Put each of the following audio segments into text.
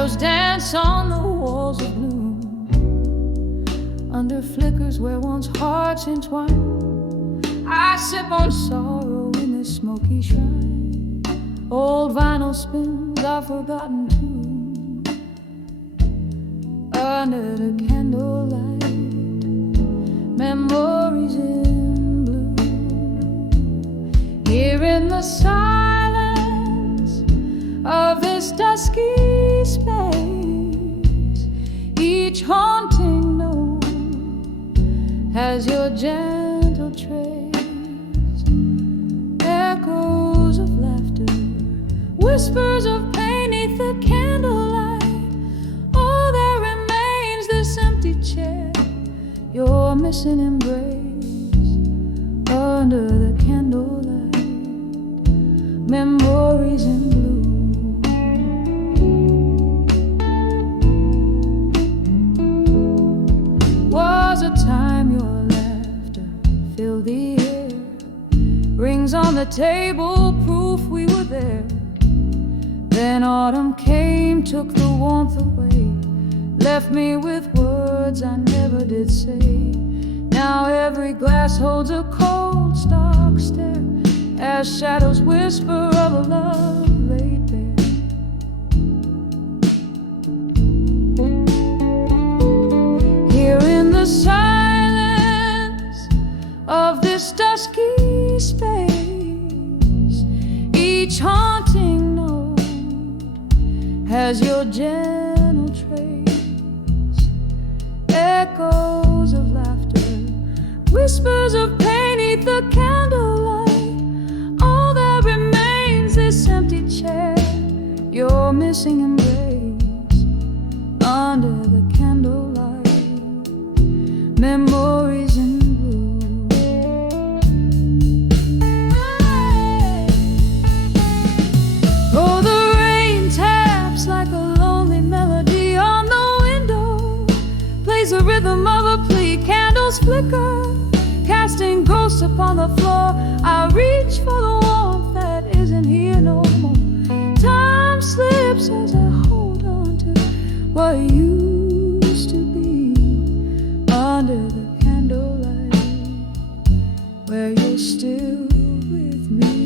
Shadows dance on the walls of gloom, under flickers where once hearts entwine. I sip on sorrow in this smoky shrine. Old vinyl spins a forgotten tune, under the candlelight. Memories in blue. Here in the silence of this dusky space, each haunting note has your gentle trace. Echoes of laughter, whispers of pain 'neath the candlelight. Oh, there remains this empty chair, your missing embrace, under the candlelight. Memories in blue. Was a time your laughter filled the air, rings on the table, proof we were there. Then autumn came, took the warmth away, left me with words I never did say. Now every glass holds a cold, stark stare, as shadows whisper of a love laid bare. Here in the silence of this dusky space, each haunting note has your gentle trace. Echoes of laughter, whispers of pain 'neath the candlelight. All that remains this empty chair, your missing embrace, under the candlelight. Memories in blue. Oh, the rain taps like a lonely melody on the window, plays the rhythm of a plea. Candles flicker, casting ghosts upon the floor. I reach for the warmth that isn't here no more. Time slips as I hold on to what used to be, under the candlelight, where you're still with me.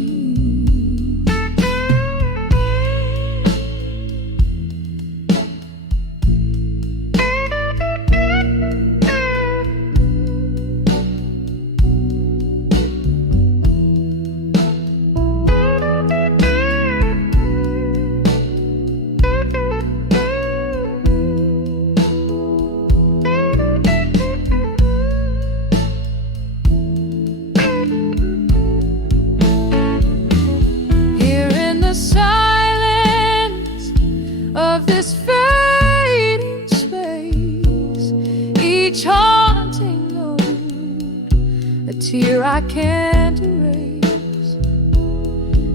Tear I can't erase.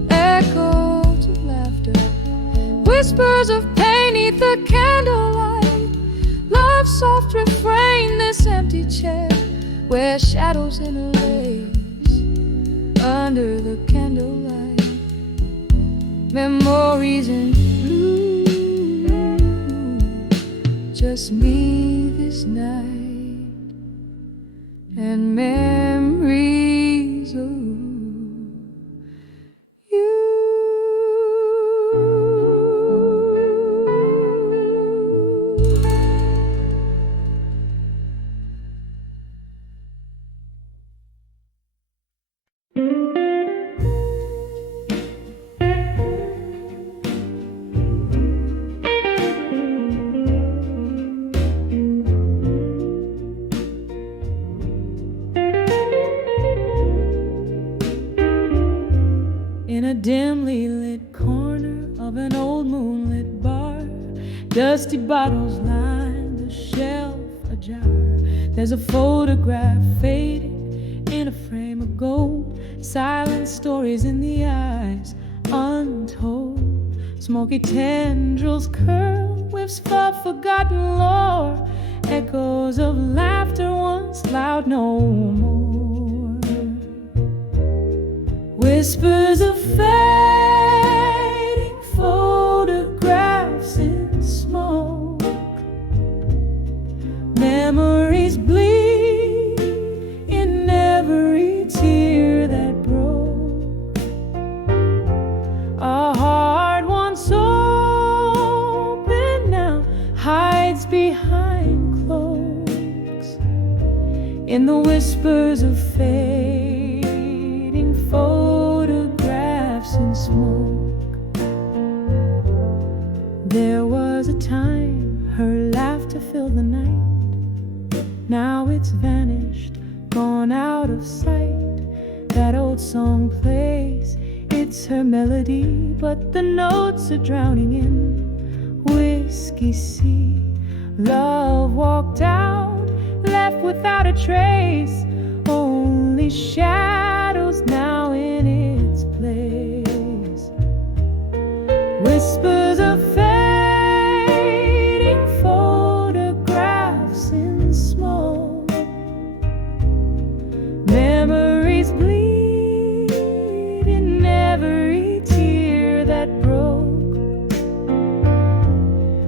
Echoes of laughter, whispers of pain 'neath the candlelight. Love's soft refrain, this empty chair, where shadows interlace, under the candlelight. Memories in blue, just me this night, and memories of you. In a dimly lit corner of an old moonlit bar, dusty bottles line the shelf ajar. There's a photograph fading in a frame of gold, silent stories in the eyes untold. Smoky tendrils curl, whiffs of forgotten lore, echoes of laughter once loud no more. Whispers of fading photographs in smoke. in the whispers of fading photographs and smoke. There was a time her laughter filled the night. Now it's vanished, gone out of sight. That old song plays, it's her melody, but the notes are drowning in whiskey sea. Love walked out, left without a trace, only shadows now in its place. Whispers of fading photographs in smoke. Memories bleed in every tear that broke.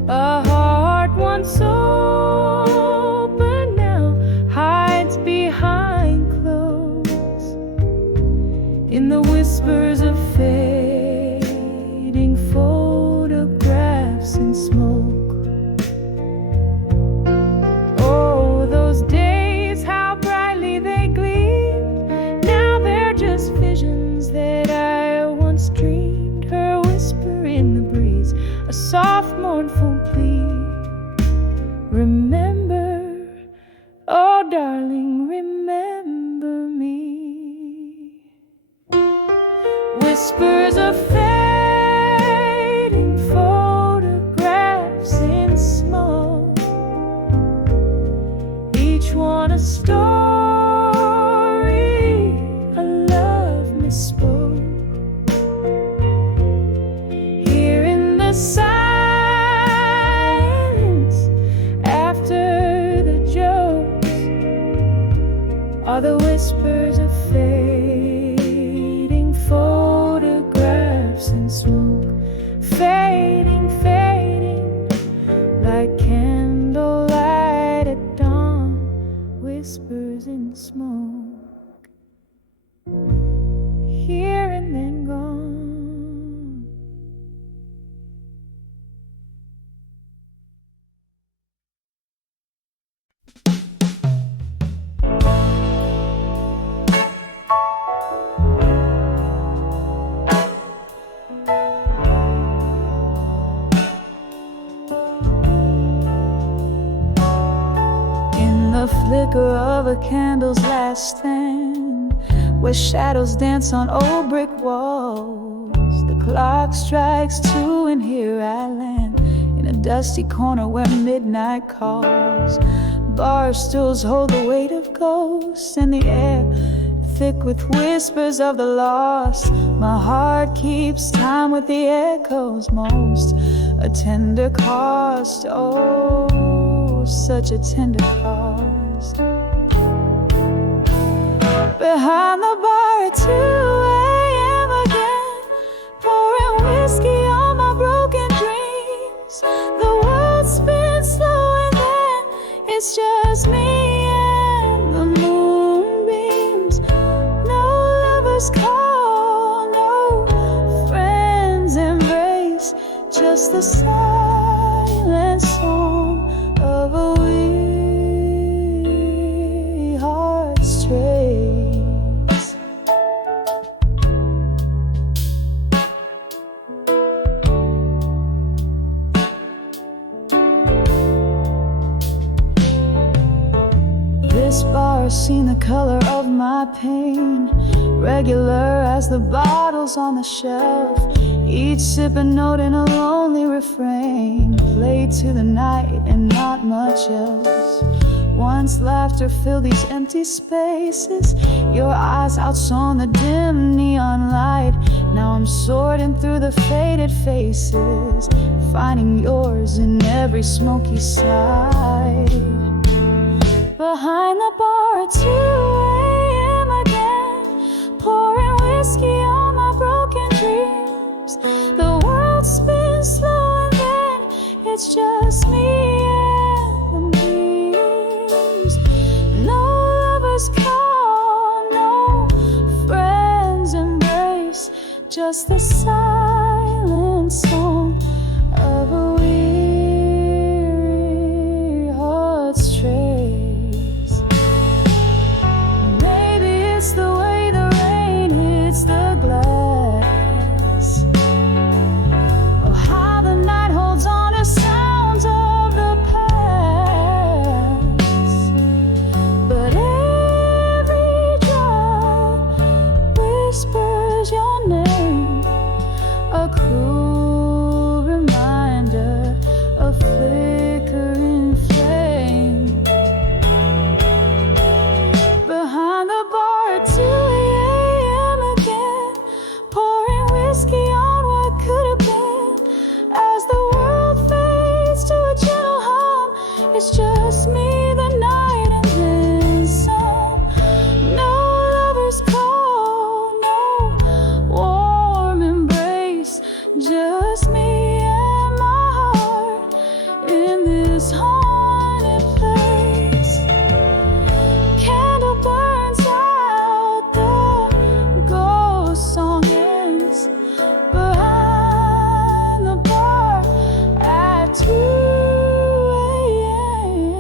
A heart once open now hides behind clothes, in the whispers of fading photographs and smoke. Oh, those days, how brightly they gleamed. Now they're just visions that I once dreamed. Her whisper in the breeze, a soft mournful plea. Remember, oh darling, remember me. Whispers of fading photographs in smoke, each one a story, a love misspoke. Here in the silence, after the jokes, are the whispers of fading photographs and smoke. Fading, fading, like candlelight at dawn. Whispers in smoke, here and then gone. The flicker of a candle's last stand, where shadows dance on old brick walls. The clock strikes 2 and here I land, in a dusty corner where midnight calls. Bar stools hold the weight of ghosts, and the air thick with whispers of the lost. My heart keeps time with the echoes, most a tender cost. Oh, such a tender cost. Behind the bar at 2 a.m. again, pouring whiskey on my broken dreams. The world spins slow and then it's just me and the moonbeams. No lovers call, no friends embrace, just the silent song of a weary heart's trace. This bar's seen the color of my pain, regular as the bottles on the shelf. Each sip a note in a lonely refrain, played to the night and not much else. Once laughter filled these empty spaces, your eyes outshone the dim neon light. Now I'm sorting through the faded faces, finding yours in every smoky side. Behind the bar at 2 a.m. again, pouring whiskey on my broken dreams. The world spins slow and then it's just me and the dreams. No lovers call, no friends embrace, just the silent song of a weary heart's trace. glass. Oh, how the night holds on to sounds of the past. But every drop whispers your name, a cruel reminder of flickering flame. Behind the bar at 2 a.m. again, pouring whiskey on what could have been. As the world fades to a gentle hum, it's just me, the night, and then some. No lover's call, no warm embrace, just me and my heart in this haunted place. Candle burns out, the ghost song ends behind the bar at 2 a.m.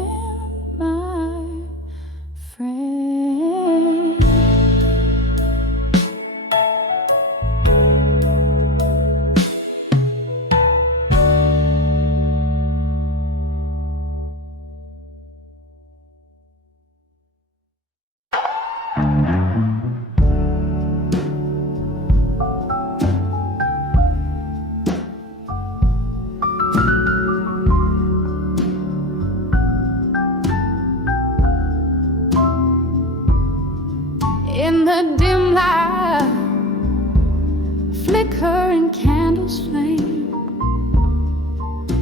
My friend. In the dim light, flickering candles flame,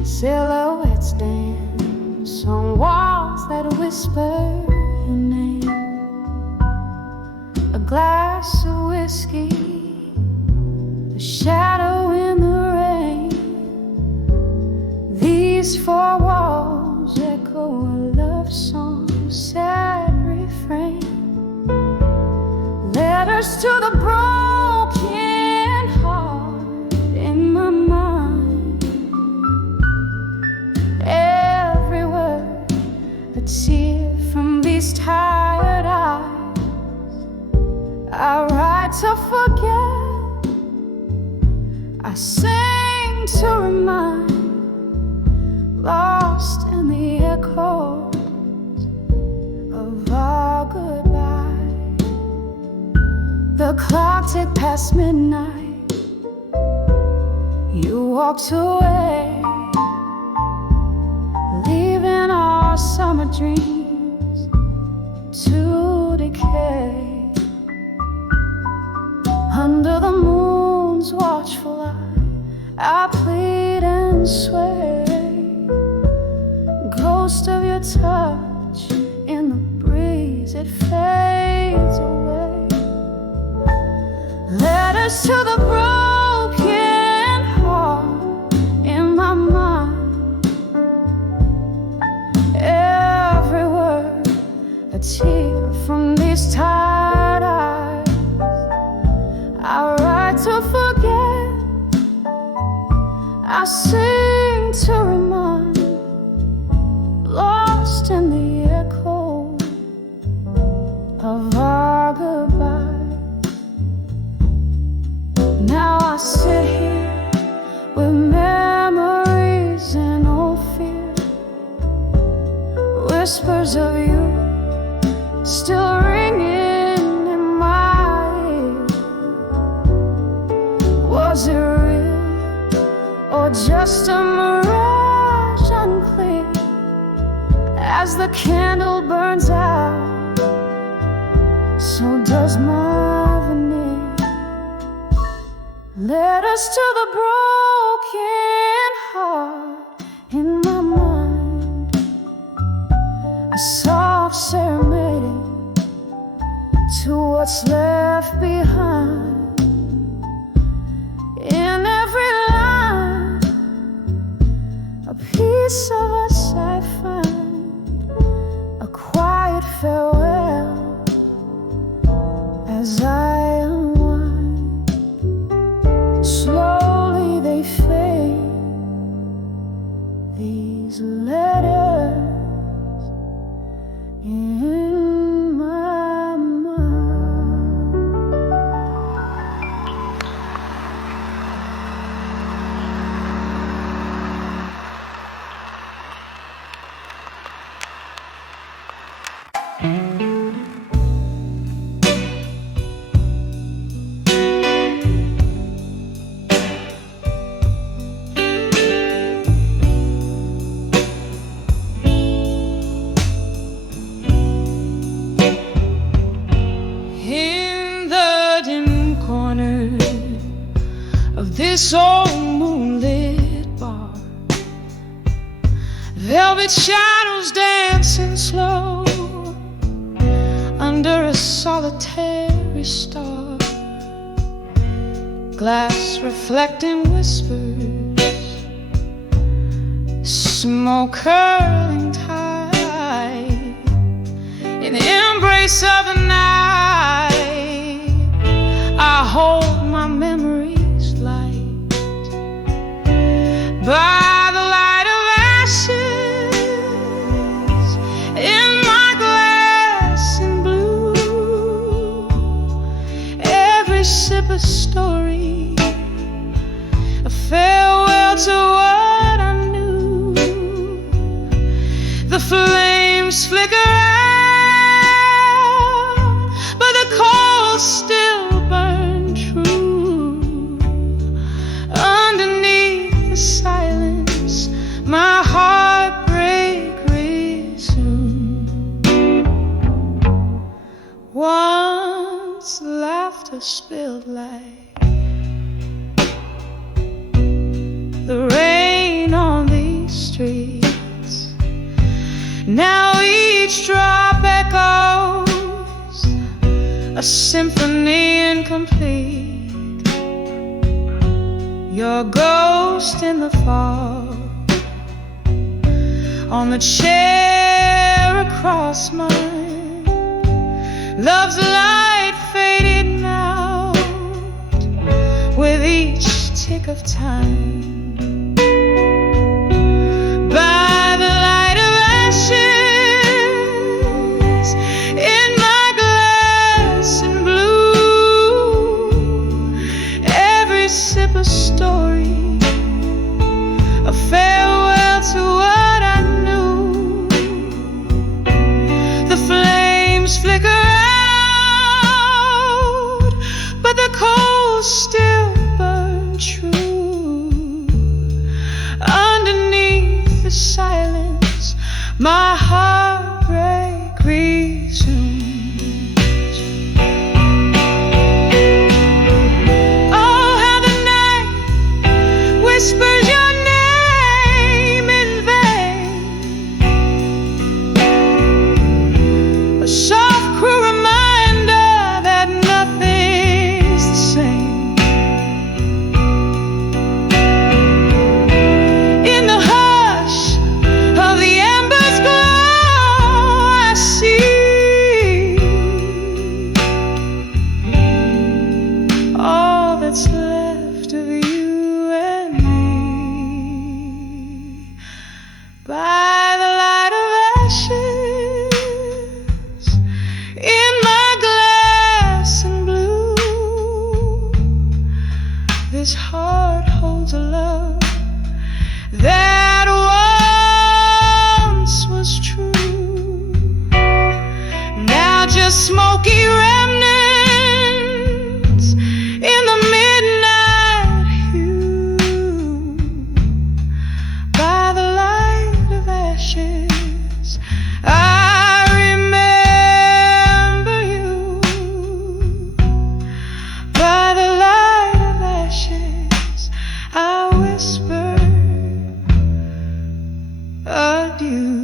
silhouettes dance on walls that whisper your name. A glass of whiskey, a shadow in the rain. These four walls echo a love song, sad refrain. Letters to the broken heart in my mind. Every word a tear from these tired eyes. I write to forget, I sing to remind, lost in the echoes of our goodbye. The clock ticked past midnight, you walked away, leaving our summer dreams to decay. Under the moon's watchful eye, I plead and sway, ghost of your touch in the breeze, it fades away. Letters to the broken heart in my mind. Every word a tear from these tired eyes. I write to forget, I sing to remind, lost in the echo of our goodbye. Now I sit here with memories and old fear, whispers of you still ringing in my ear. Was it real or just a mirage unclear? As the candle burns out, so does my veneer. Letters to the broken heart in my mind, a soft serenading to what's left behind. In every line, a piece of us I find, a quiet farewell as I unwind. Slowly they fade, these letters in my mind. of this old moonlit bar. Velvet shadows dancing slow under a solitary star. Glass reflecting whispers, smoke curling tight in the embrace of the night. I hold my memories light by the light of ashes in my glass in blue. Every sip a story, a farewell to what I knew. The flames flicker out, but the coals still burn true. Underneath the silence, my heartbreak resumed. Once laughter spilled like the rain on these streets. Now each drop echoes a symphony incomplete. Your ghost in the fog on the chair across mine. Love's light faded now with each tick of time. By the light of ashes in my glass in blue. Every sip a story, a farewell to what I knew. The flames flicker out, but the coals still burn true. Underneath the silence, my heartbreak resumes. Oh, how the night whispers your name in vain. A soft, cruel reminder that nothing's the same. In the hush of the embers glow, I see all that's left of you and me. By the light of ashes in my glass in blue. This heart holds a love that once was true. Now just smoky remnants in the midnight hue. By the light of ashes, I remember you. By the light of ashes, I whisper adieu.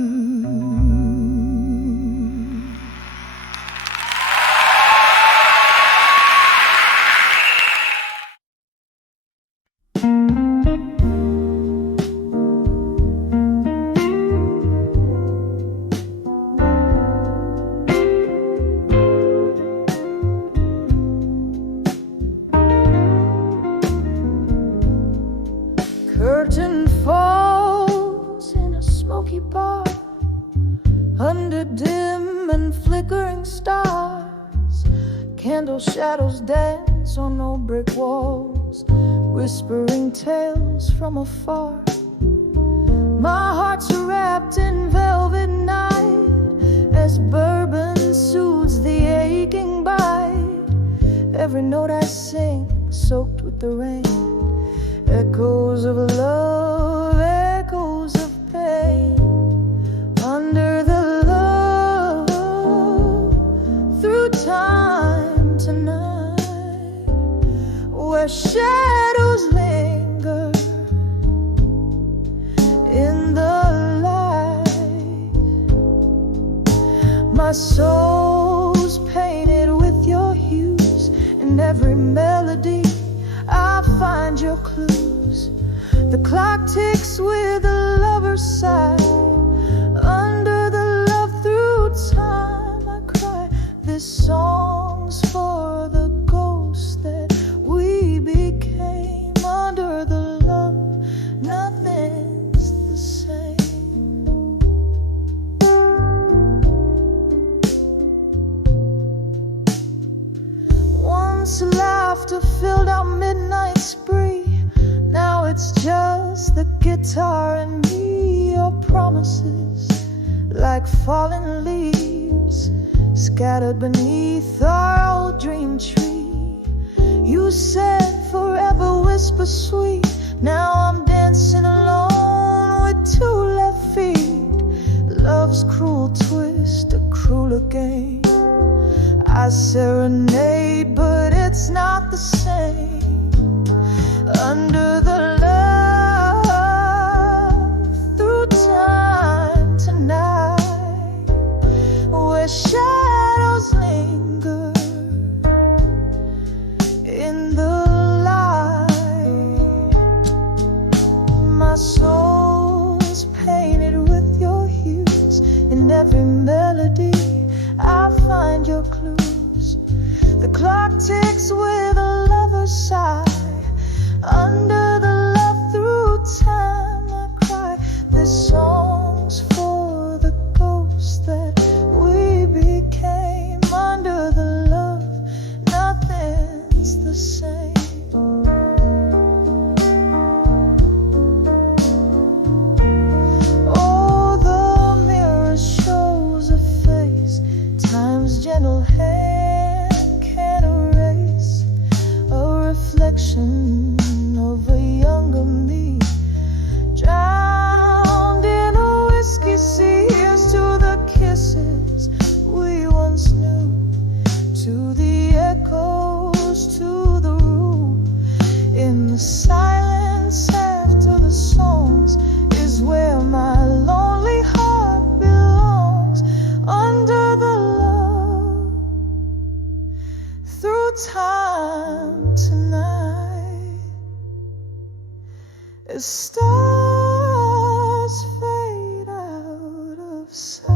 Curtain falls in a smoky bar under dim and flickering stars. Candle shadows dance on old brick walls, whispering tales from afar. My heart's wrapped in velvet night as bourbon soothes the aching bite. Every note I sing soaked with the rain, echoes of love, echoes of pain. Under the love, through time tonight, where shadows My soul's painted with your hues. In every melody I find your clues. The clock ticks with a lover's sigh. Under the love through time I cry. This song's for the ghosts that we became. Under the love, nothing's the same. Once laughter filled our midnight spree. Now it's just the guitar and me. Your promises, like fallen leaves, scattered beneath our old dream tree. You said forever, whisper sweet. Now I'm dancing alone with two left feet. Love's cruel twist, a crueler game. I serenade, but it's not the same. Under the love through time tonight, where shadows linger in the light. My soul's painted with your hues. In every melody I find your clues. The clock ticks with a lover's sigh. Under the love through time I cry. This song's for the ghosts that we became. Under the love, nothing's the same. Oh, the mirror shows a face time's gentle hand can erase. A reflection of a younger me, drowned in a whiskey sea. Here's to the kisses we once knew, to the echoes, to the room. In the silence after the songs is where my lonely heart belongs. Under the love through time tonight, as stars fade out of sight.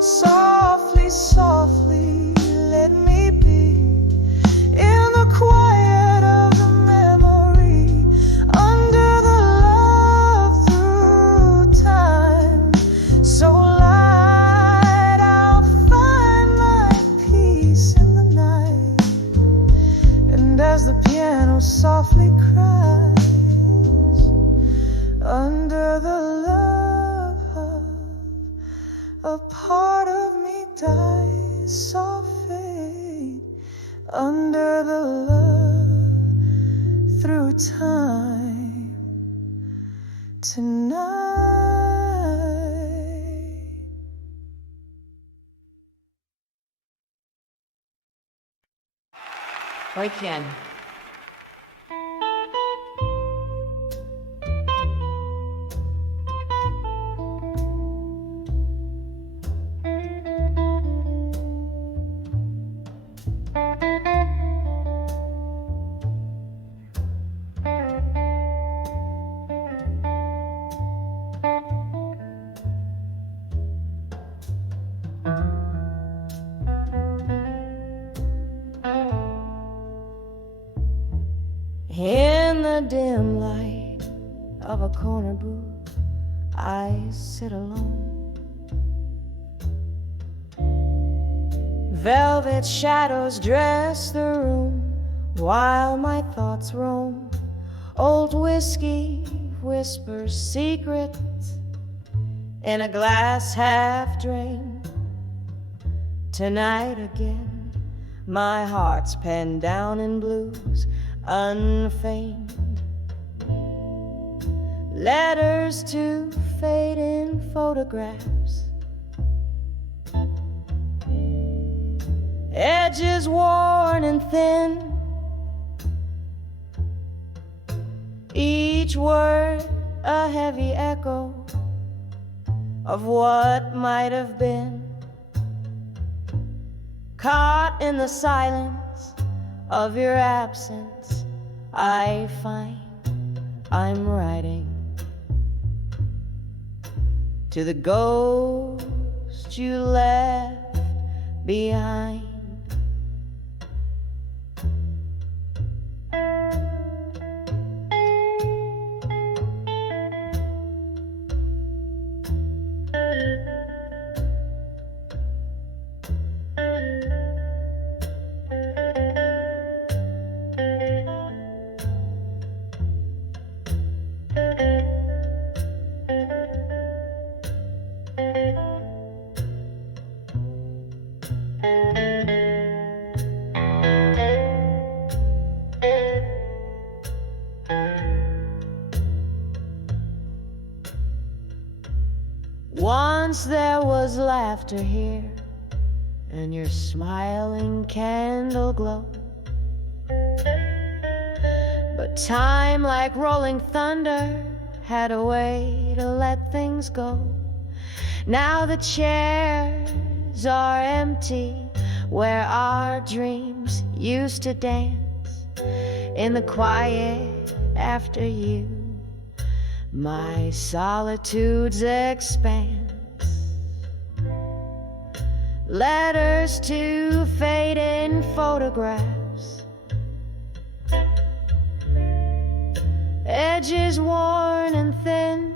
Softly, softly, let me be in the quiet of the memory. Under the love through time, so light I'll find my peace in the night. And as the piano softly cries, under the love, a part of me dies, soft fade. Under the love through time tonight. Oi, Ken. In the dim light of a corner booth, I sit alone. Velvet shadows dress the room while my thoughts roam. Old whiskey whispers secrets in a glass half drained. Tonight again, my heart's penned down in blues unfeigned. Letters to fading photographs, edges worn and thin, each word a heavy echo of what might have been. Caught in the silence of your absence, I find I'm writing to the ghost you left behind. Once there was laughter here, and your smiling candle glow. But time, like rolling thunder, had a way to let things go. Now the chairs are empty where our dreams used to dance. In the quiet after you, my solitude's expanse. Letters to fading photographs, edges worn and thin,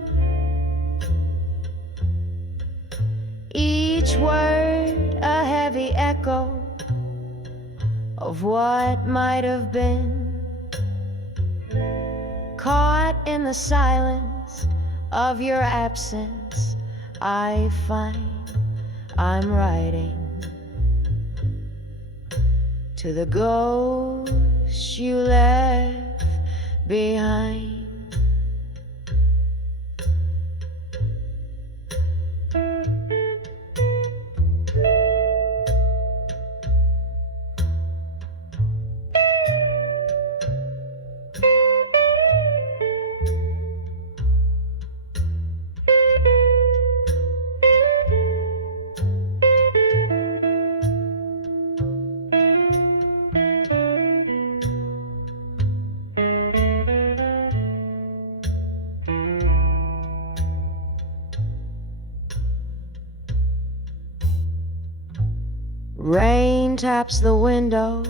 each word a heavy echo of what might have been. Caught in the silence of your absence, I find I'm writing to the ghost you left behind. Rain taps the window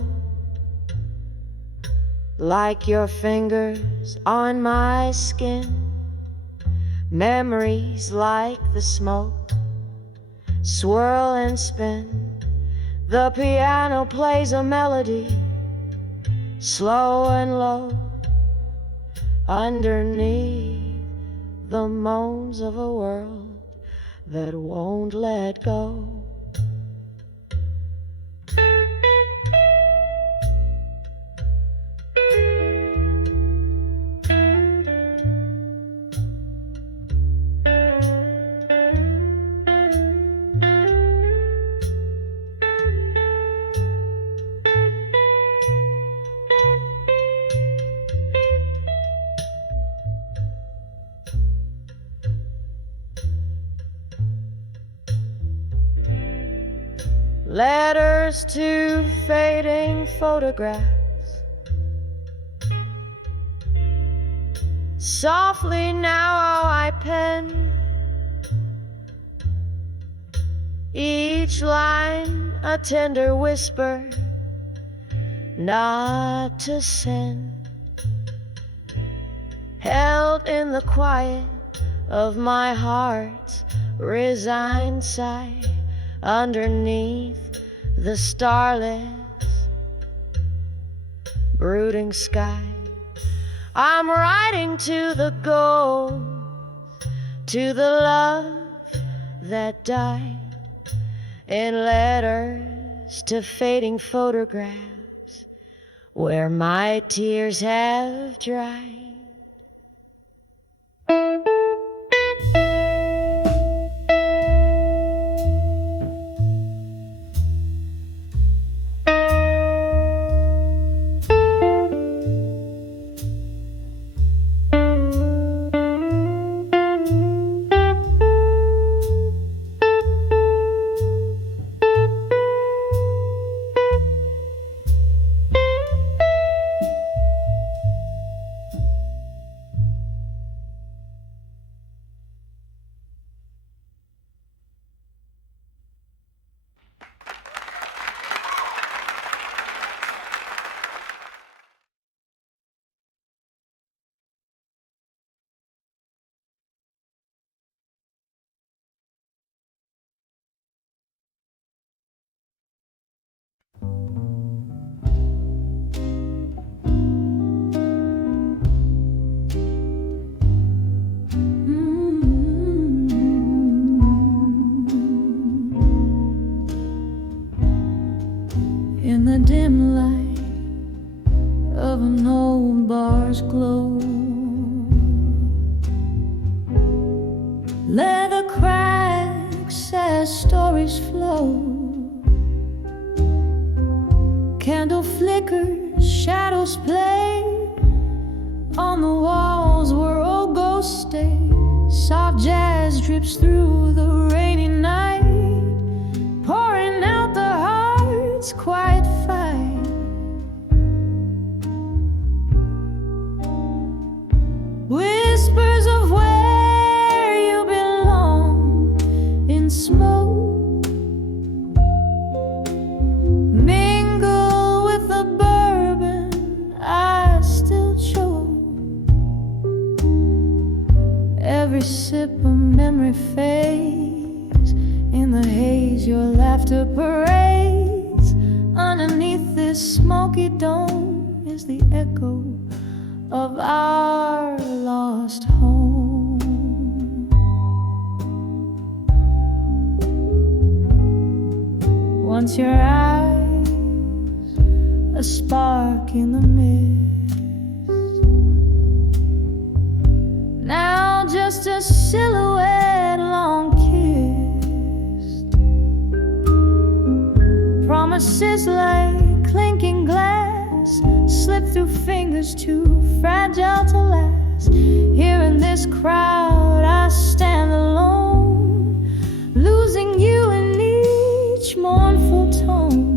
like your fingers on my skin. Memories like the smoke swirl and spin. The piano plays a melody, slow and low, underneath the moans of a world that won't let go. Letters to fading photographs, softly now I pen, each line a tender whisper not to send, held in the quiet of my heart's resigned sigh. Underneath the starless, brooding sky, I'm writing to the ghost, to the love that died, in letters to fading photographs where my tears have dried. moonlight of an old bar's glow. Leather cracks as stories flow. Candle flickers, shadows play on the walls where old ghosts stay. Soft jazz drips through the rainy night, pouring out the heart's quiet fight. Whispers of where you belong in smoke, mingle with the bourbon I still choke. Every sip of memory fades in the haze, your laughter parades. Underneath this smoky dome is the echo of our lost home. Once your eyes, a spark in the mist, now just a silhouette long kissed. Promises like clinking glass slip through fingers too fragile to last. Here in this crowd I stand alone, losing you in each mournful tone.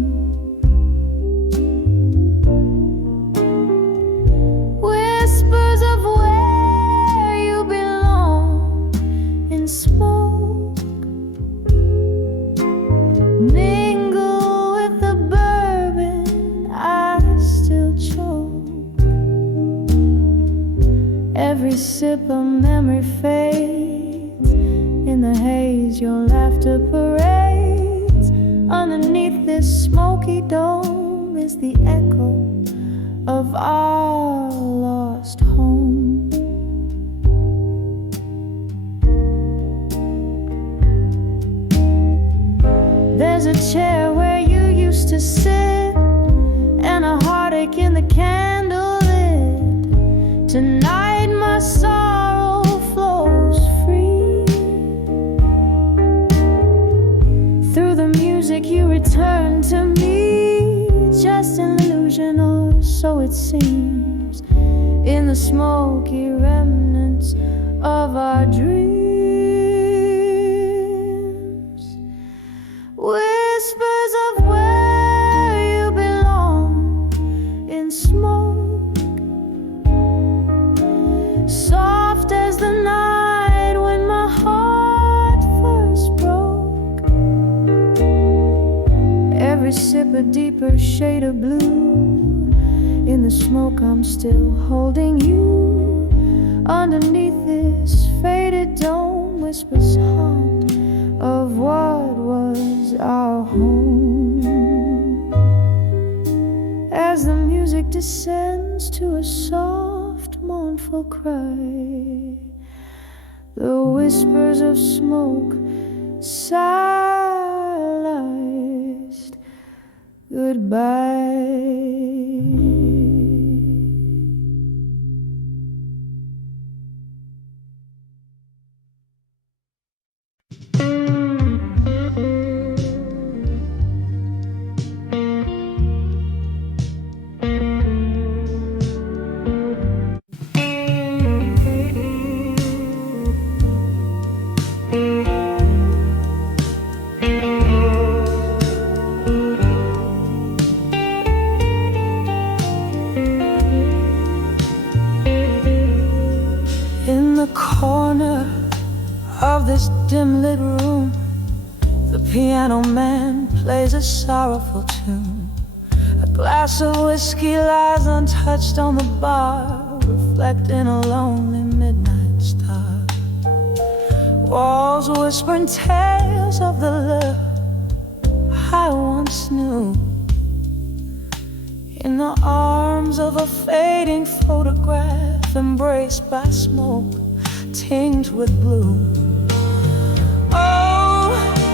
Whispers of where you belong in smoke, mingle with the bourbon I still choke. Every sip of memory fades in the haze, your laughter parades. Underneath this smoky dome is the echo of our lost home. There's a chair where you used to sit, and a heartache in the candle lit. Tonight my sorrow flows free. Through the music you return to me, just an illusion, or so it seems, in the smoky remnants of our dreams. Whispers of where you belong in smoke, soft as the night when my heart first broke. Every sip a deeper shade of blue. In the smoke I'm still holding you. Underneath this faded dome, whispers haunt of what was our home. As the music descends to a soft, mournful cry, the whispers of smoke silenced goodbye. This dim-lit room, the piano man plays a sorrowful tune. A glass of whiskey lies untouched on the bar, reflecting a lonely midnight star. Walls whispering tales of the love I once knew, in the arms of a fading photograph, embraced by smoke tinged with blue. Oh,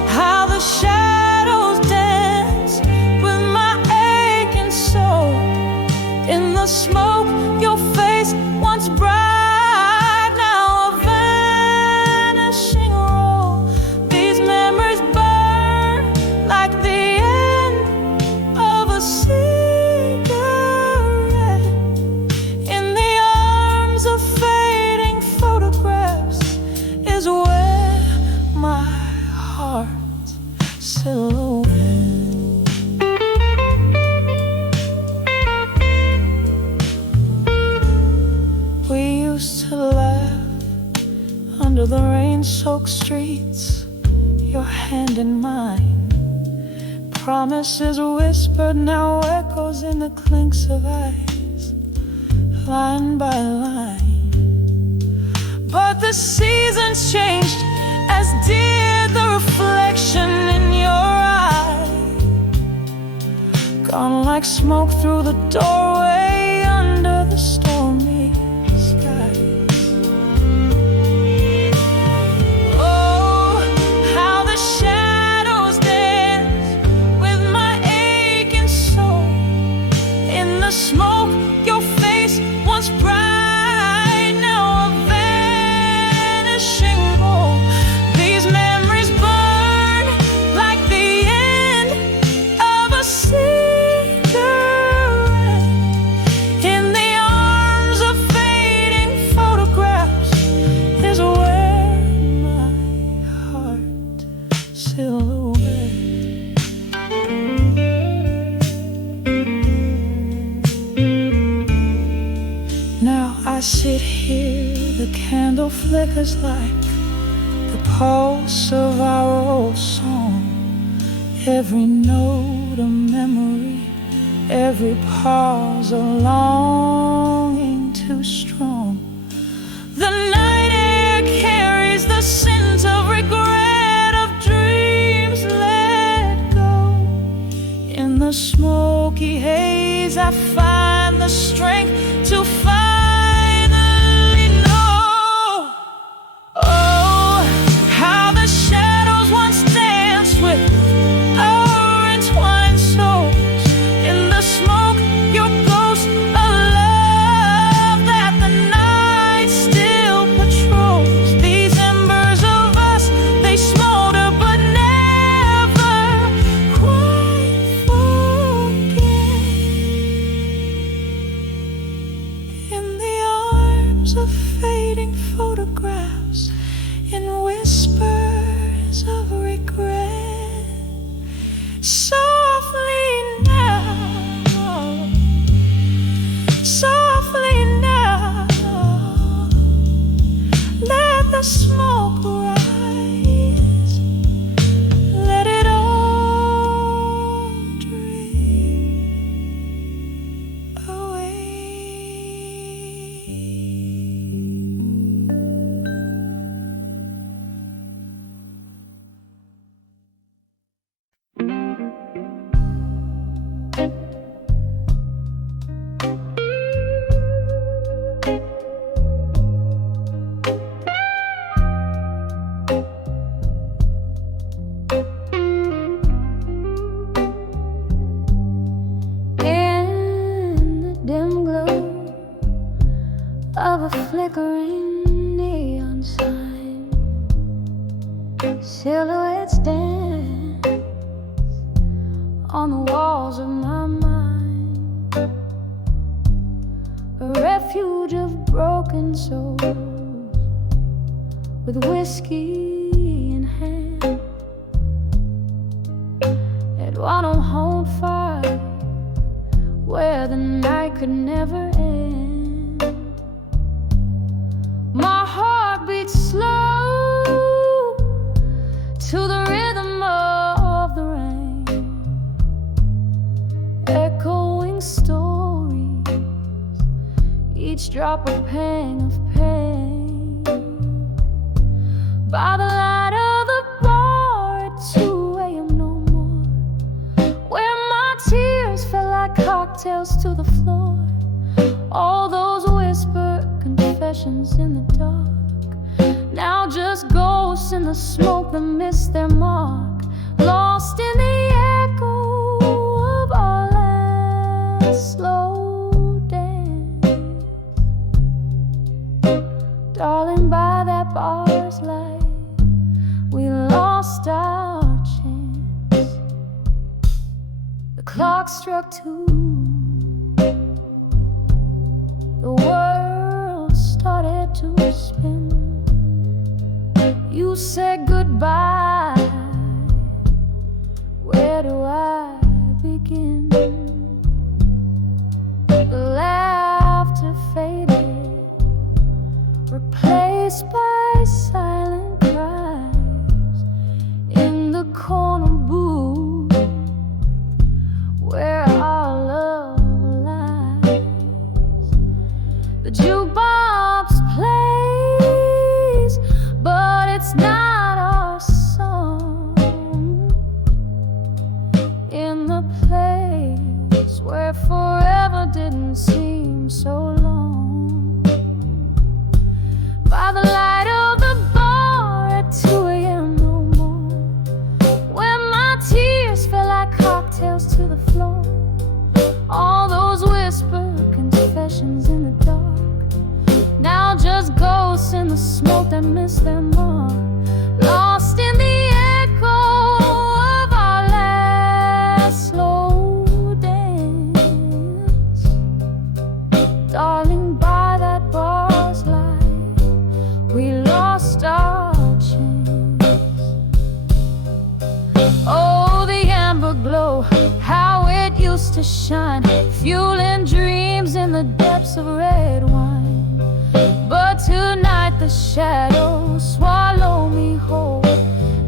how the shadows dance with my aching soul. In the smoke, your face once bright, now a vanishing roll. These memories burn like the end of a cigarette. In the arms of fading photographs is where my heart's silhouette. We used to laugh under the rain-soaked streets, your hand in mine. Promises whispered, now echoes in the clinks of eyes, line by line. But the seasons changed, as did the reflection in your eye. Gone like smoke through the doorway under the stormy skies. Oh, how the shadows dance with my aching soul. In the smoke, your face once bright, now a vanishing roll. These memories burn like the end of a cigarette. In the arms of fading photographs is where my heart silhouette. Now I sit here, the candle flickers like the pulse of our old song. Every note a memory, every pause a longing too strong. The night air carries the scent of regret, of dreams let go. In the smoky haze I find the strength to finally know. Oh, how the shadows once danced with our entwined souls. In the smoke, your ghost, a love that the night still patrols. These embers of us, they smolder but never quite forget. In the arms of fading photographs, in whispers of regret, softly now, softly now, let the smoke rise, let it all drift away. In the dim glow of a flickering neon sign, silhouettes dance on the walls of my mind. A refuge of broken souls with whiskey in hand, at one home fire where the night could never end. My heart beats slow to the rhythm of the rain, echoing stories, each drop a pang of pain. By the light of the bar at 2 a.m. no more, where my tears fell like cocktails to the floor. All those whispered confessions in the dark, now just ghosts in the smoke that missed their mark, lost in the echo of our last slow struck too. The world started to spin. You said goodbye. Where do I begin? The laughter faded, replaced by silent cries in the corner booth where our love lies. The jukebox plays, but it's not our song. In the place where forever didn't seem so long. By the light of the bar at 2 a.m. no more, when my tears fell like cocktails to the floor. All those whispered confessions in the dark, now just ghosts in the smoke that miss their mark. Lost in the echo of our last slow dance. Darling, by that bar's light, we lost our chance. Oh, the amber glow, how it used to shine, fueling dreams in the depths of red wine. But tonight the shadows swallow me whole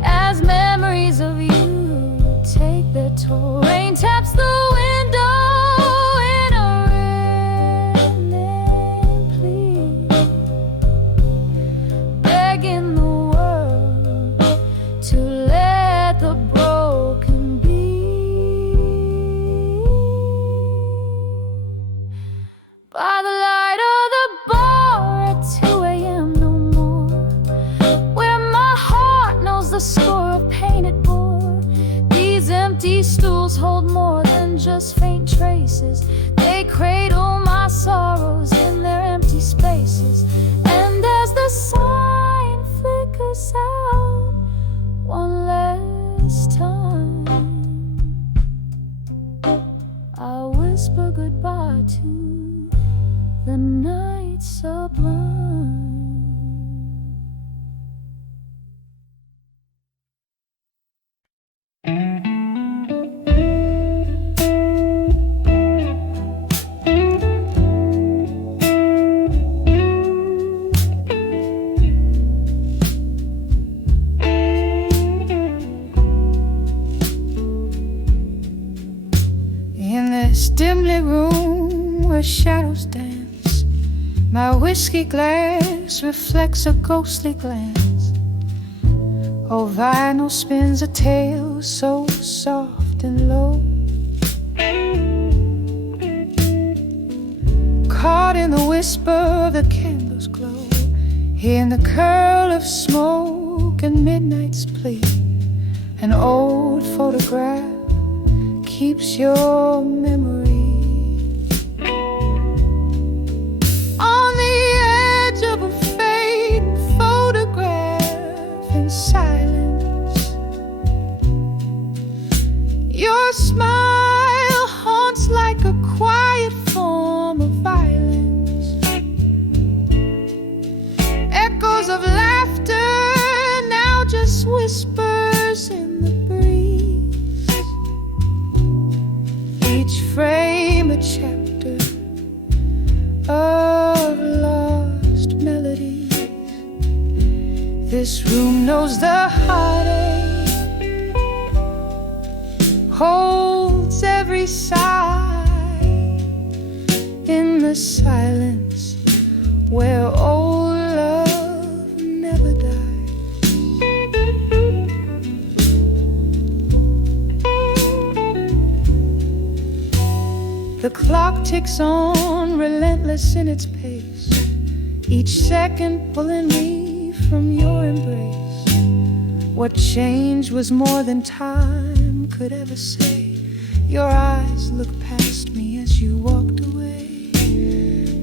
as memories of you take their toll. Rain taps the window in a reddening plea, begging the world to let the broken be. By the light of the bar at 2 a.m. no more, where my heart knows the score of painted board. These empty stools hold more than just faint traces. They cradle my sorrows in their empty spaces. And as the sign flickers out one last time, I whisper goodbye to the night sublime. In this dimly room where shadows dance, my whiskey glass reflects a ghostly glance. Oh, vinyl spins a tale so soft and low, caught in the whisper of the candle's glow, hearing the curl of smoke and midnight's plea. An old photograph keeps your memory on the edge of a fading photograph in silence. Your smile haunts like a quiet form of violence. Echoes of laughter now just whispers in the breeze. Each frame a chapter of lost melodies. This room knows the heartache, holds every sigh in the silence where old love never dies. The clock ticks on, relentless in its pace, each second pulling me from your embrace. What changed was more than time could ever say. Your eyes looked past me as you walked away.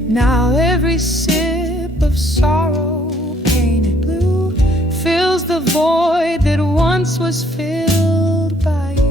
Now every sip of sorrow, painted blue, fills the void that once was filled by you.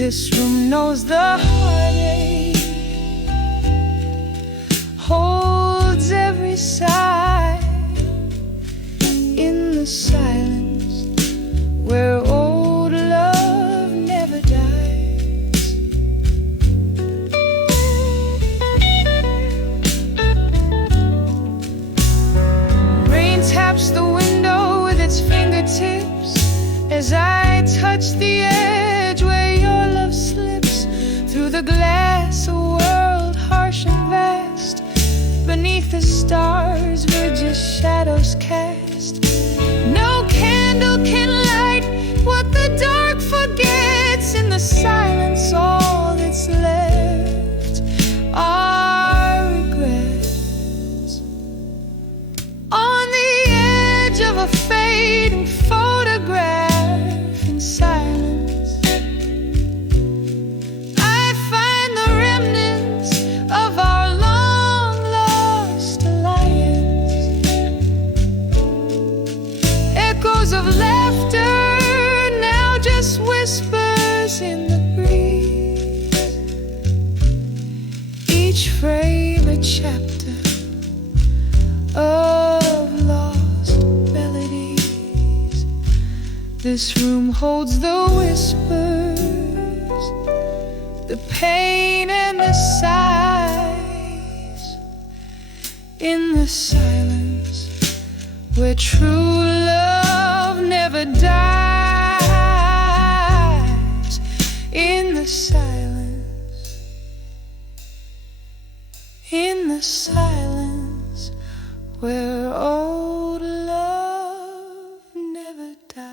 This room knows the heartache, holds every sigh in the silence where old love never dies. Rain taps the window with its fingertips as I touch the edge where your love slips through the glass, a world harsh and vast. Beneath the stars, we're just shadows cast. No candle can light what the dark forgets. In the silence, all that's left are regrets. On the edge of a fading photograph, in silence, I find the remnants of our long-lost alliance. Echoes of laughter, now just whispers in the breeze. Each frame a chapter of lost melodies. This room holds the whispers, the pain and the sighs. In the silence where true love never dies. In the silence, in the silence where old love never dies.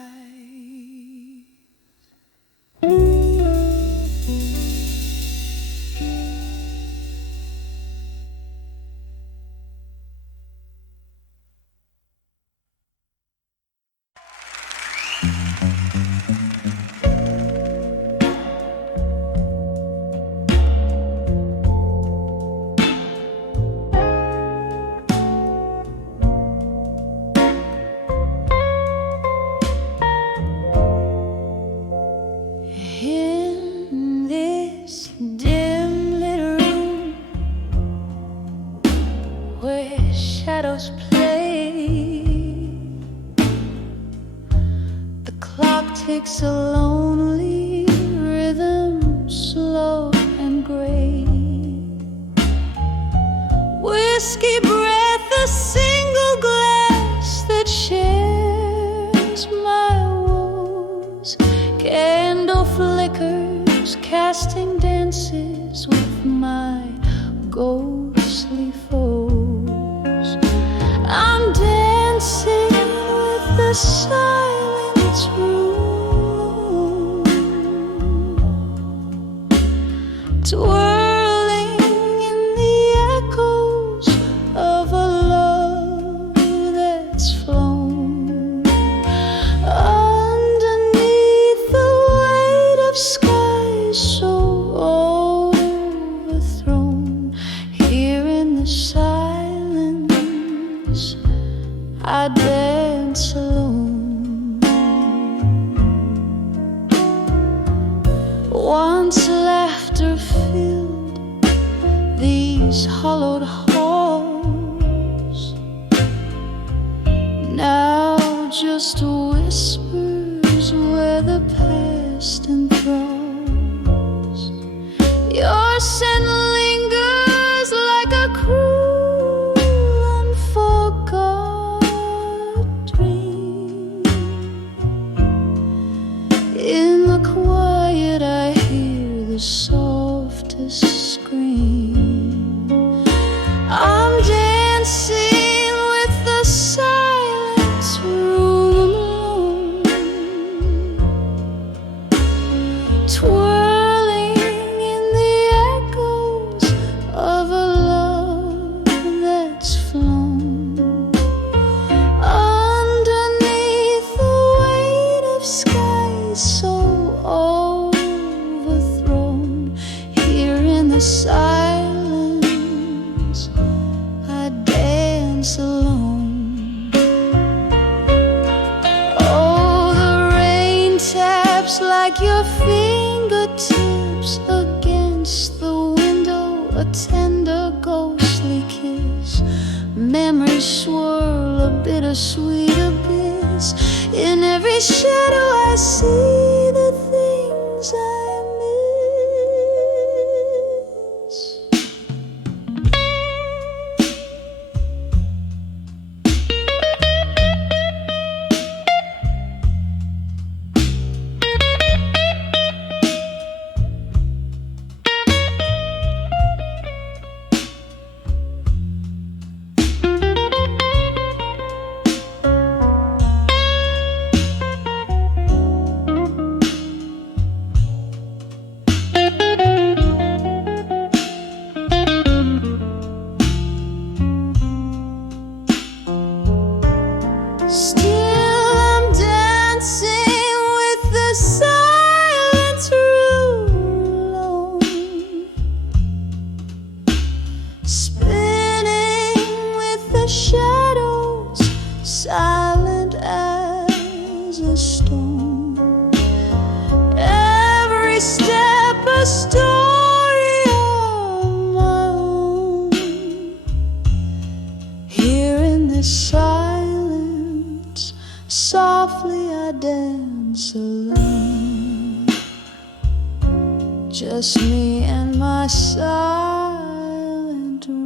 In this dim little room where shadows play, the clock takes a lonely rhythm, slow and gray. Whiskey breath, a single glass that shares my woes. Candle flickers, casting dances with my ghostly foes. I'm dancing with the silence room, twirling in the echoes of a love that's flown. Underneath the weight of skies so overthrown, here in the silence I dance alone. Once laughter filled these hollowed halls, now just whispers where the past enthralls. Your scent lingers like a cruel, unforgot dream. In the quiet I hear the softest scream. I'm dancing with the silence room alone, twirling in the echoes of a love that's flown. Underneath the weight of skies so overthrown, here in the silence I dance alone. Oh, the rain taps like your fingertips leaves against the window, a tender ghostly kiss. Memories swirl, a bittersweet abyss. In every shadow I see the things I silent as a stone. Every step a story of my own. Here in this silence, softly I dance alone. Just me and my silent room.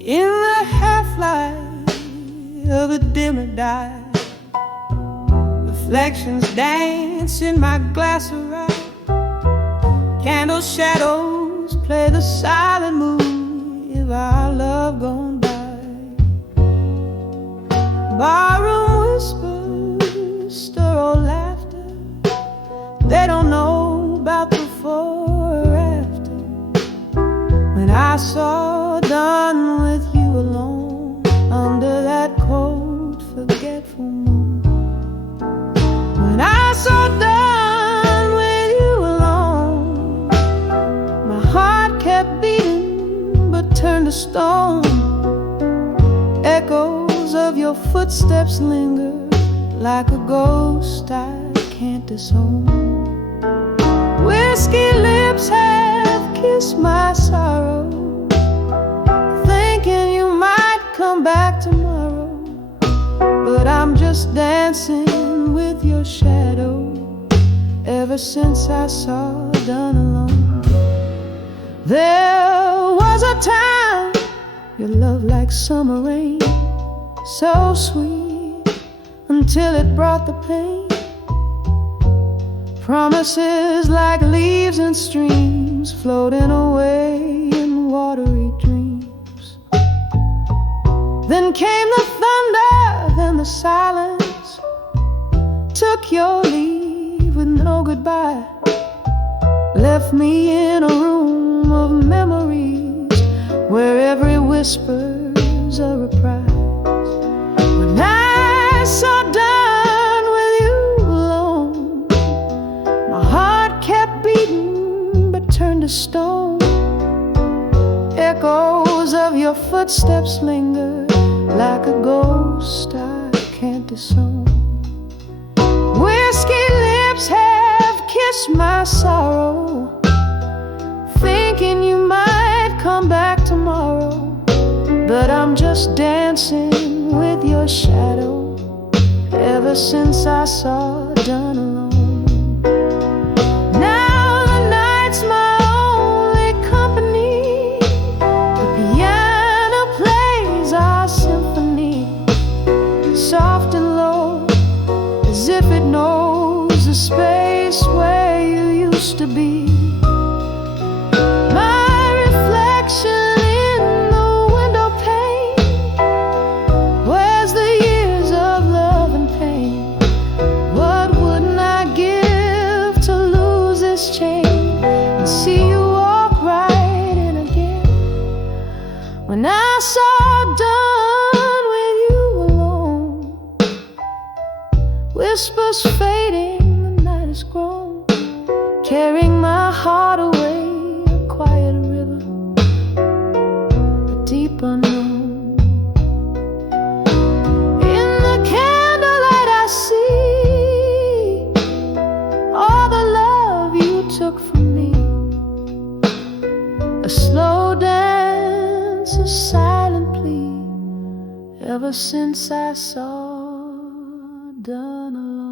In the half-light of a dimmer dial, reflections dance in my glass of rye. Candle shadows play the silent mood of our love gone by. Barroom whispers stir old laughter. They don't know about before or after. When I saw done with you alone under that cold forgetful moon. When I saw done with you alone, my heart kept beating but turned to stone. Echoes of your footsteps linger like a ghost I can't disown. Whiskey lips have kissed my sorrow, thinking you might come back tomorrow. But I'm just dancing with your shadow ever since I saw done alone. There was a time your love like summer rain, so sweet until it brought the pain. Promises like leaves and streams floating away in watery dreams. Then came the thunder, then the silence took your leave with no goodbye. Left me in a room of memories where every whisper's a reprise. When I saw done with you alone, my heart kept beating but turned to stone. Echoes of your footsteps linger like a ghost I can't disown. Whiskey lips have kissed my sorrow, thinking you might come back tomorrow. But I'm just dancing with your shadow ever since I saw done alone. Now the night's my only company. The piano plays our symphony, soft and low, as if it knows the space where you used to be. My reflection in the window pane when I saw done with you alone. Whispers fading, the night has grown, carrying my heart away, a quiet river, a deep unknown. In the candlelight I see all the love you took from me, a slow dance, a silent plea, ever since I saw done alone.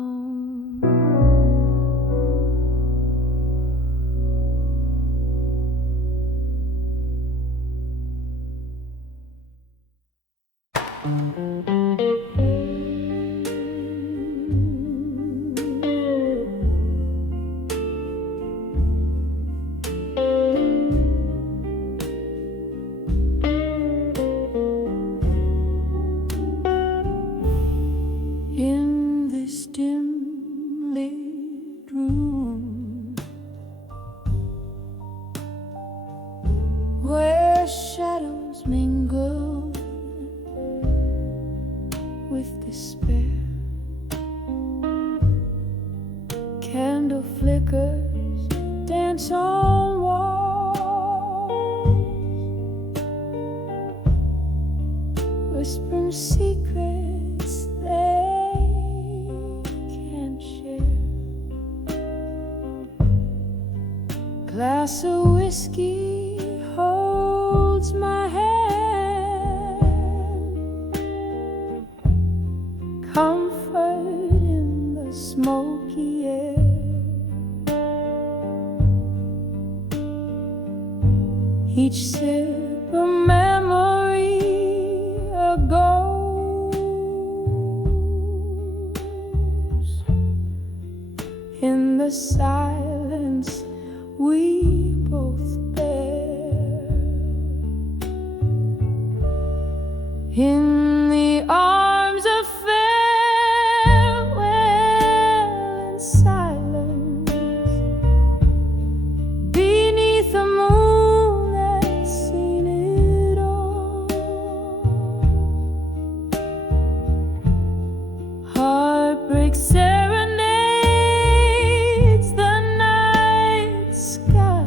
In this dim lit room, where shadows mingle with despair, candle flickers dance on walls, whispering secrets they can't share. Glass of whiskey holds my hand, comfort in the smoky air. Each sip a memory, a ghost. In the silence we both bear. In the arms of farewell and silence, beneath the moon that's seen it all. Heartbreak serenades the night sky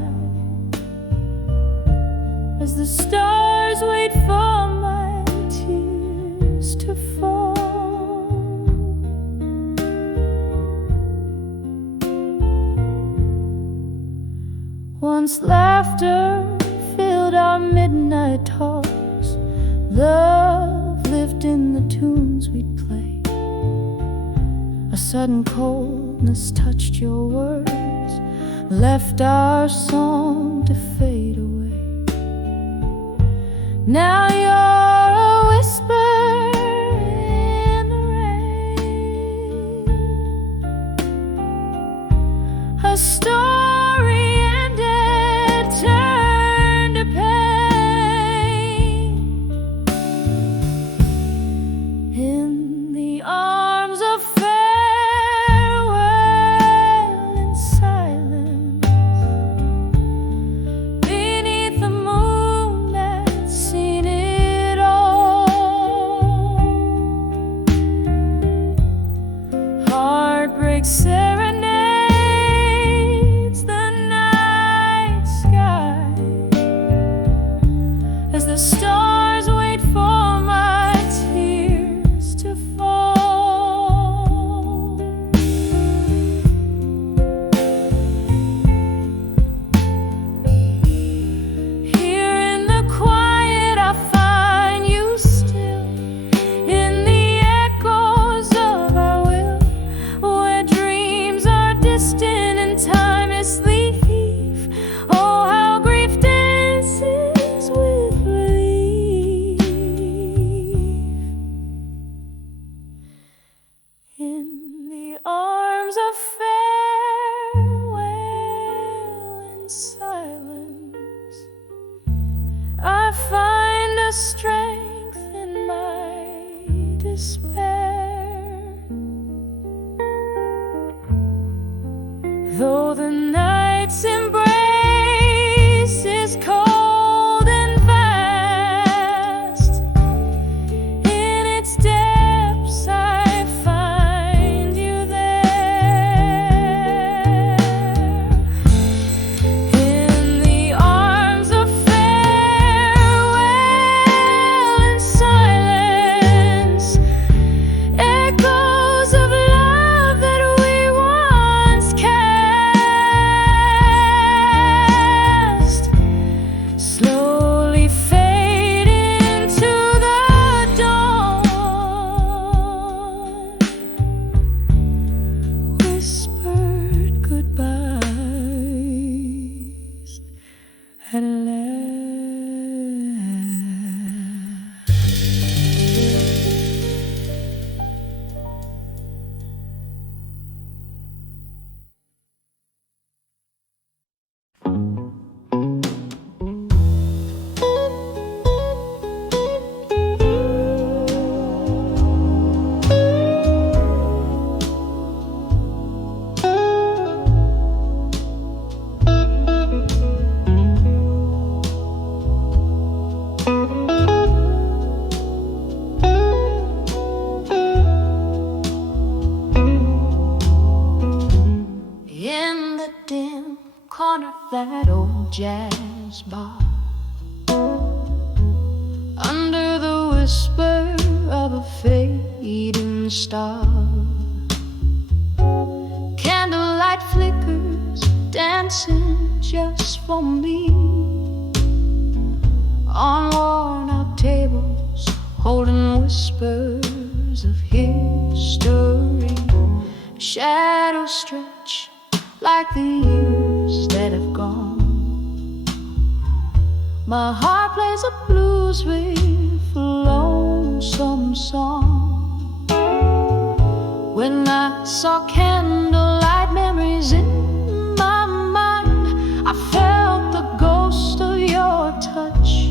as the stars wait for my tears to fall. Once laughter filled our midnight talks, love lived in the tunes we'd play. A sudden coldness touched your words, left our song to fade away. Now you're a whisper in the rain, a story ended, turned to pain. In the arms of farewell and silence, beneath the moon that's seen it all. Heartbreak serenades the night sky as the stars wait for my tears to fall. Here in the quiet I find you still, in the echoes of our will, where dreams are distant and time is leaf. Oh, how grief dances with relief. In the arms of farewell and silence, I find a strength in my despair. Though the night's embrace is cold and vast, jazz bar, under the whisper of a fading star. Candlelight flickers dancing just for me, on worn out tables holding whispers of history. Shadows stretch like the years that have gone. My heart plays a blues riff, a lonesome song. When I saw candlelight memories in my mind, I felt the ghost of your touch,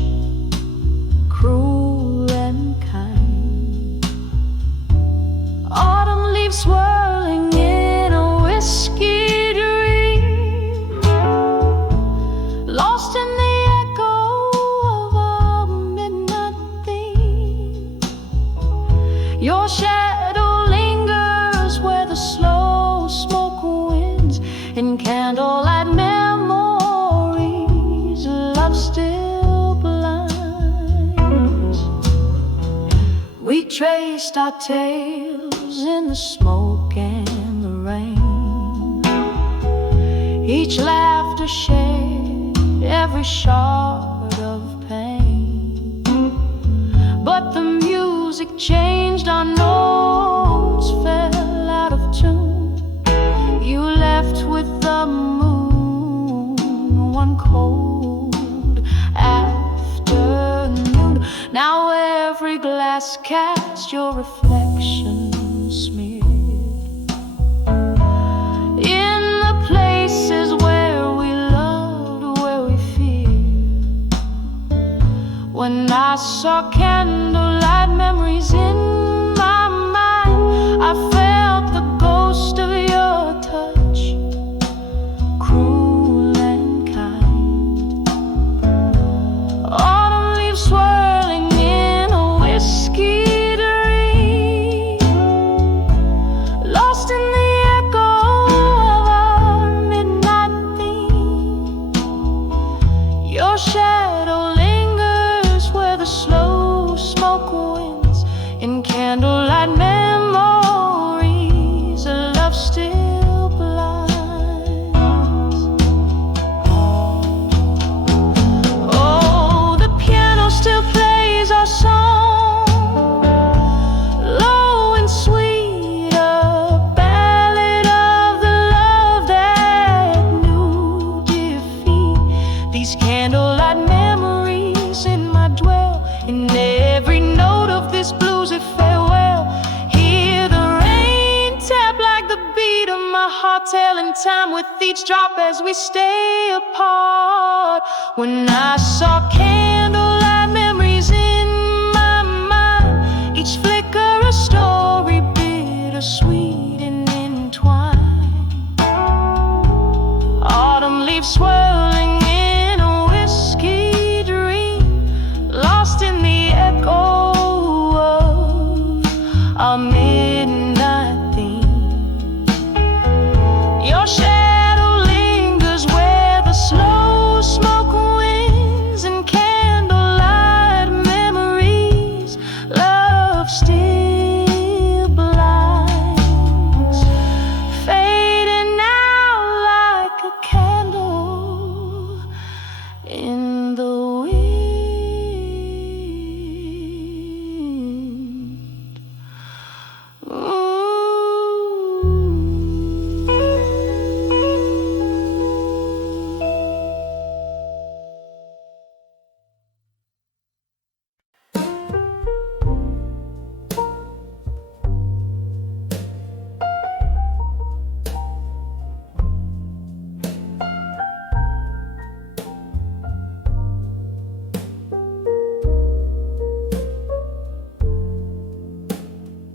cruel and kind. Autumn leaves swirling in a whiskey dream, lost in the echo of a midnight theme. Your shadow lingers where the slow smoke winds, in candlelight memories love still blinds. We traced our tales in the smoke and the rain, each laughter shared, every shard of pain. But the music changed, our notes fell out of tune. You left with the moon one cold afternoon. Now every glass casts your reflection smeared in the places where we loved, where we feared. When I saw candlelight memories in my mind, I felt the ghost of your touch, cruel and kind. Autumn leaves swirling in a whiskey dream, lost in the echo of our midnight theme. Your shadow lingers where the slow smoke winds, in candlelight memories love still blinds. Oh, the piano still plays our song, low and sweet, a ballad of the love that knew defeat. These candlelight memories in my dwell, in every note of this bluesy farewell. Hear the rain tap like the beat of my heart, telling time with each drop as we stay apart. When I saw candlelight memories in my mind, each flicker a story, bittersweet and entwined. Autumn leaves swirling in a whiskey dream, lost in the echo of our midnight theme. Your shadow lingers where the slow smoke winds, and candlelight memories love still blinds, fading out like a candle in the wind. Ooh.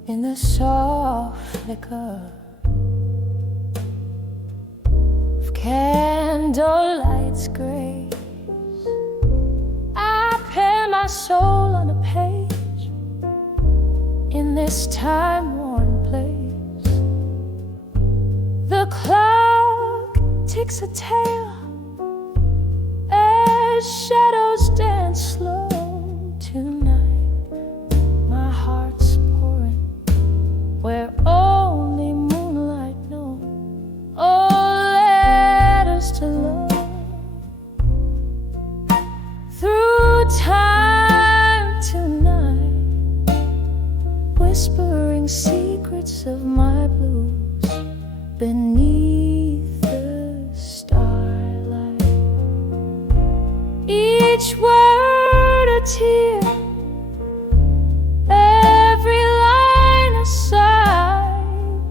In the soft flicker of candlelight's grace, I pen my soul on a page in this time-worn place. The clock ticks a tale shadows dance slow tonight. My heart's pouring where only moonlight knows. Oh, letters to love. Through time tonight, whispering secrets of my blues beneath the starlight. Each word a tear, every line a sigh,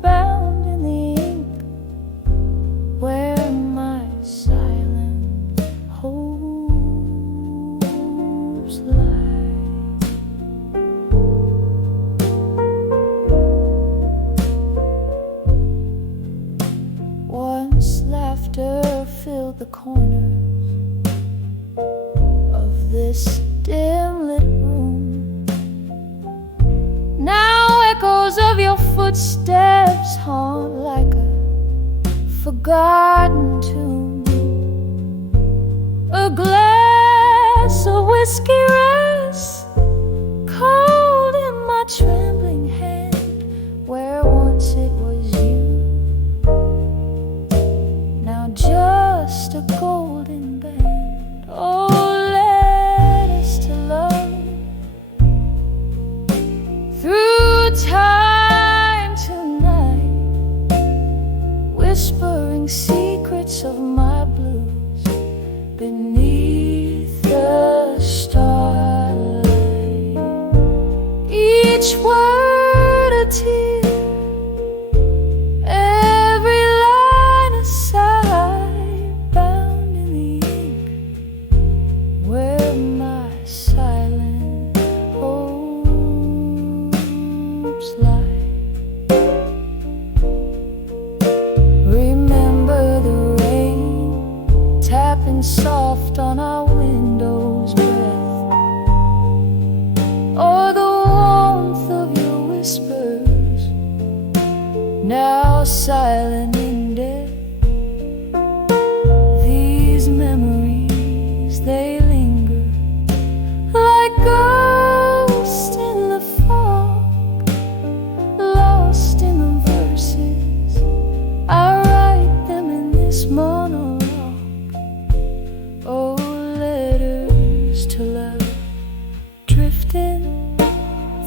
bound in the ink where my silent hopes lie. Once laughter filled the corners of this dim lit room. Now echoes of your footsteps haunt like a forgotten tune. A glass of whiskey rests cold in my trembling hand, where once it was you, now just a golden band. Oh, letters to love. Through time tonight, whispering secrets of my blues beneath the starlight. Each word a tear, every line a sigh, bound in the ink where my silent hopes lie. Remember the rain tapping soft on our windows, breath, or the warmth of your whispers, now silent in death. These memories, they linger like ghosts in the fog, lost in the verses. I write them in this monologue. Oh, letters to love, drifting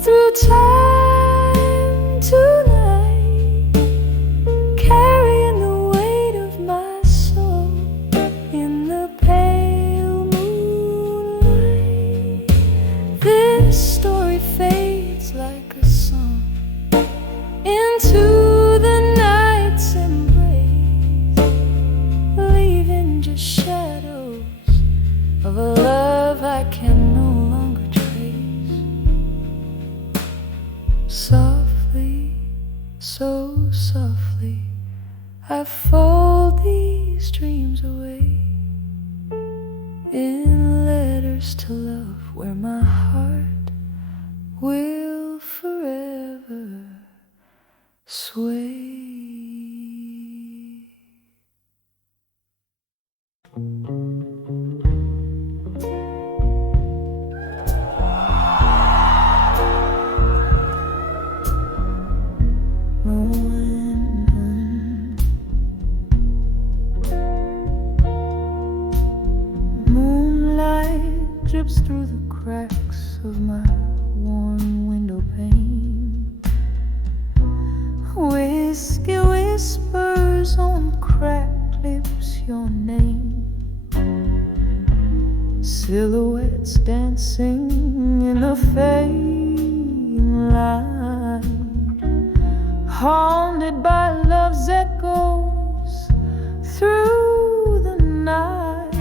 through time tonight, carrying the weight of my soul in the pale moonlight. This story fades like a song into the night's embrace, leaving just shadows of a love I can no longer trace. Softly, so softly, I fold these dreams away in letters to love, where my heart will forever sway. Moonlight drips through the cracks of my worn window pane. Whiskey whispers on cracked lips your name. Silhouettes dancing in the fading light, haunted by love's echoes through the night.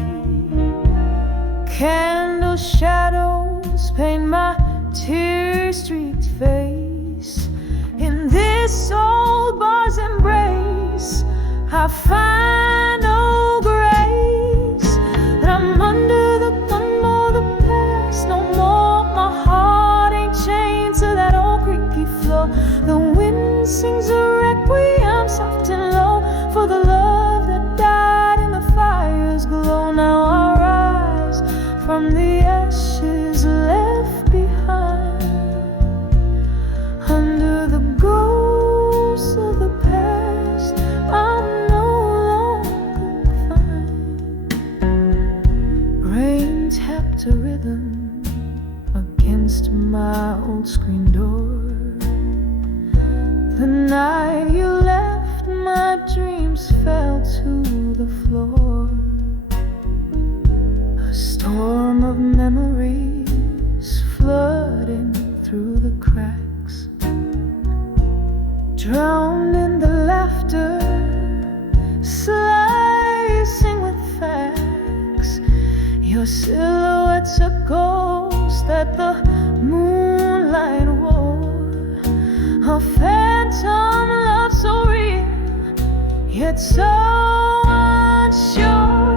Candle shadows paint my tear-streaked face. In this old bar's embrace, I find no grace. That I'm under the thumb of the past no more. My heart ain't chained to that old creaky floor. The wind sings a requiem soft and low for the love that died in the fire's glow. Now I rise against my old screen door. The night you left, my dreams fell to the floor. A storm of memories flooding through the cracks, drowned in the laughter, slicing with facts. Your silhouette's a ghost that the moonlight wore, a phantom love so real, yet so unsure.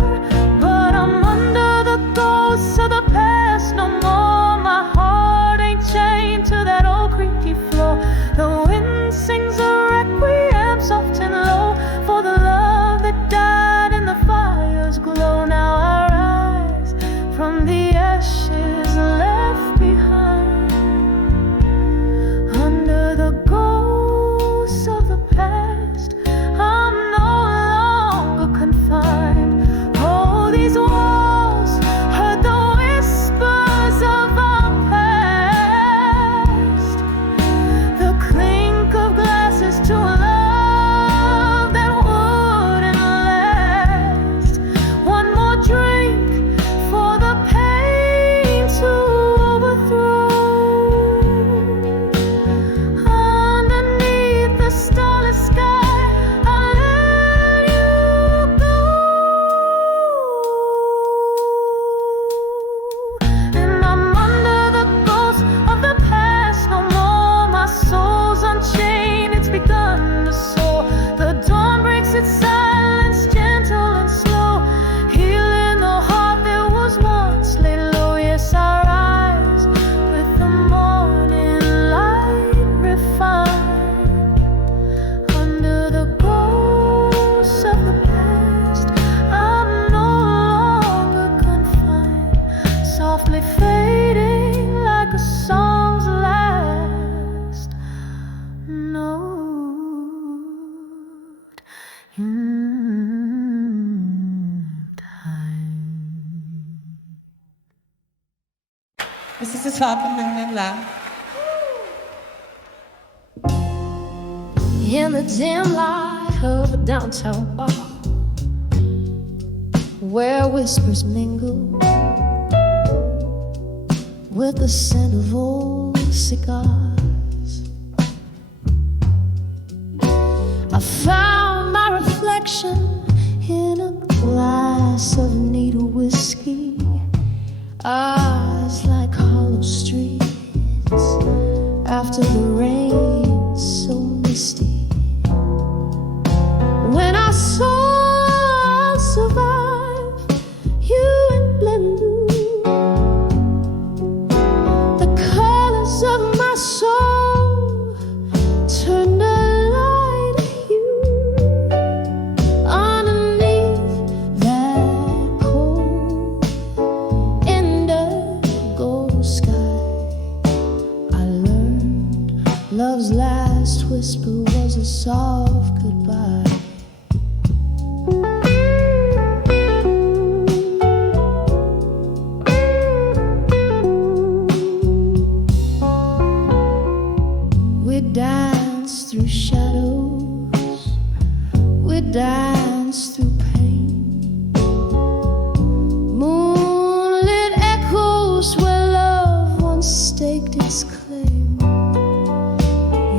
But I'm under the ghosts of the past no more. My heart ain't chained to that old creaky floor. The wind sings a requiem soft and low for the love that died in the fire's glow. Now I rise from the ashes left behind, under the ghosts of the past. I'm no longer confined. Oh, these walls heard the whispers of our past, the clink of glasses to a love that wouldn't last. One more drink for the pain to overthrow. Underneath the starless sky, I'll let you go. And I'm under the ghost of the past no more. My soul's unchained, it's begun to soar. The dawn breaks its silence, gentle and slow, healing the heart that was once laid low. Yes, I rise with the morning light refined, under the ghosts of the past. I'm no longer confined, softly fading like a song's last note in time. Masasasabi lang nila. In the dim light of a downtown bar, where whispers mingle with the scent of old cigars, I found my reflection in a glass of needle whiskey. Eyes like hollow streets after the rain so misty. When I saw survive you in blue, the colors of my soul turned a light hue. Underneath that cold indigo sky, I learned love's last whisper was a soft goodbye. We dance through shadows, we dance through pain, moonlit echoes where love once staked its claim.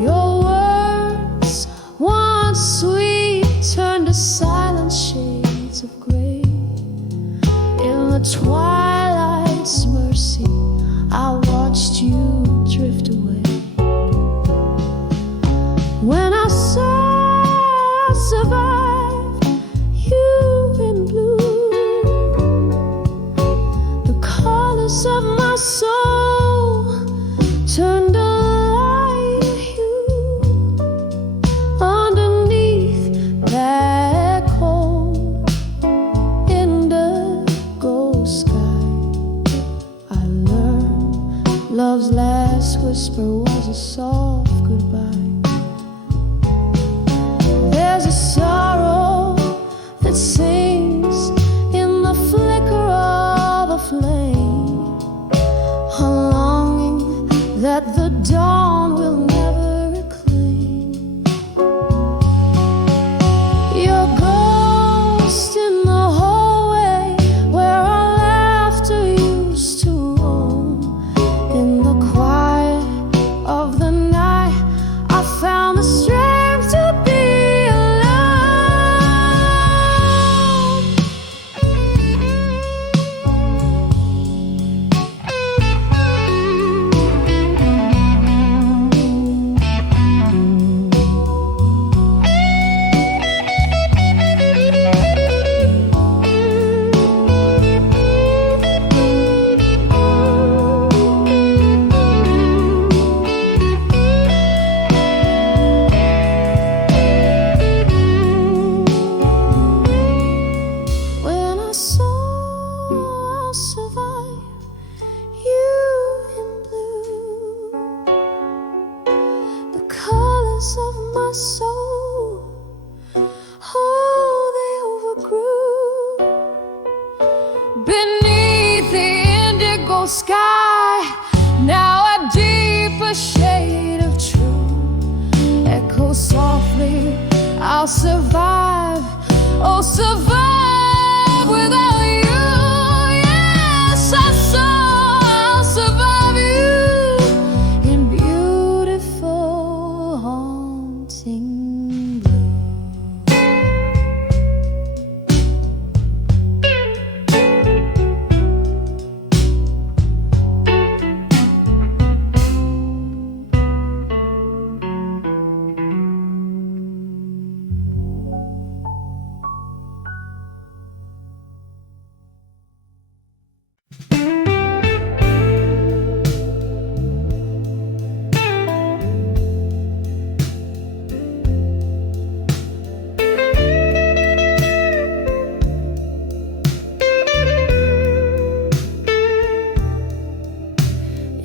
Your words, once sweet, turned to silent shades of gray. In the twilight's mercy, I watched you drift away. When I saw I survived you in blue, the colors of my soul turned a light hue. Underneath that cold indigo sky, I learned love's last whisper was a soft goodbye. There's a sorrow that sings in the flicker of a flame, a longing soul. Oh, they overgrew beneath the indigo sky. Now a deeper shade of true echoes softly. I'll survive, oh survive without you. Yes, I'll survive you in beautiful haunting blue.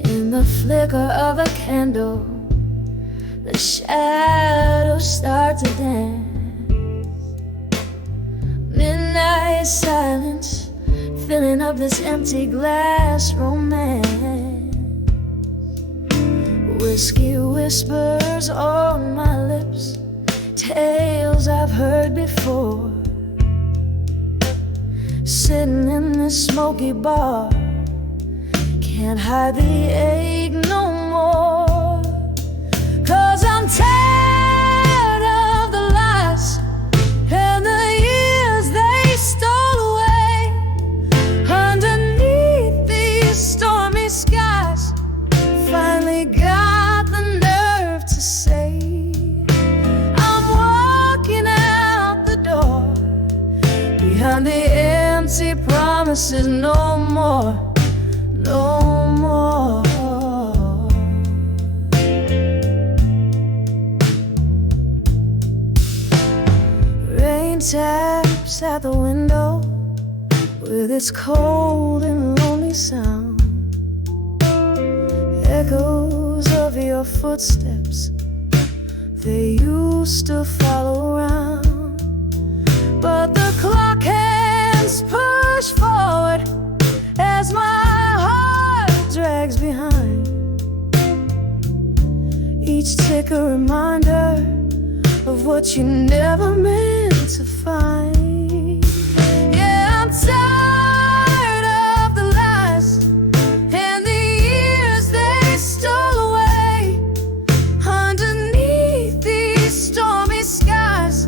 In the flicker of a candle, the shadows start to dance. Midnight silence filling up this empty glass romance. Whiskey whispers on my lips, tales I've heard before. Sitting in this smoky bar, can't hide the ache no more. 'Cause I'm tired of the lies and the years they stole away. Underneath these stormy skies, finally got the nerve to say I'm walking out the door. Behind the empty promises, no more, no more. Rain taps at the window with its cold and lonely sound. Echoes of your footsteps, they used to follow around. But the clock hands push forward as my heart drags behind. Each tick a reminder of what you never meant to find. Yeah, I'm tired of the lies and the years they stole away. Underneath these stormy skies,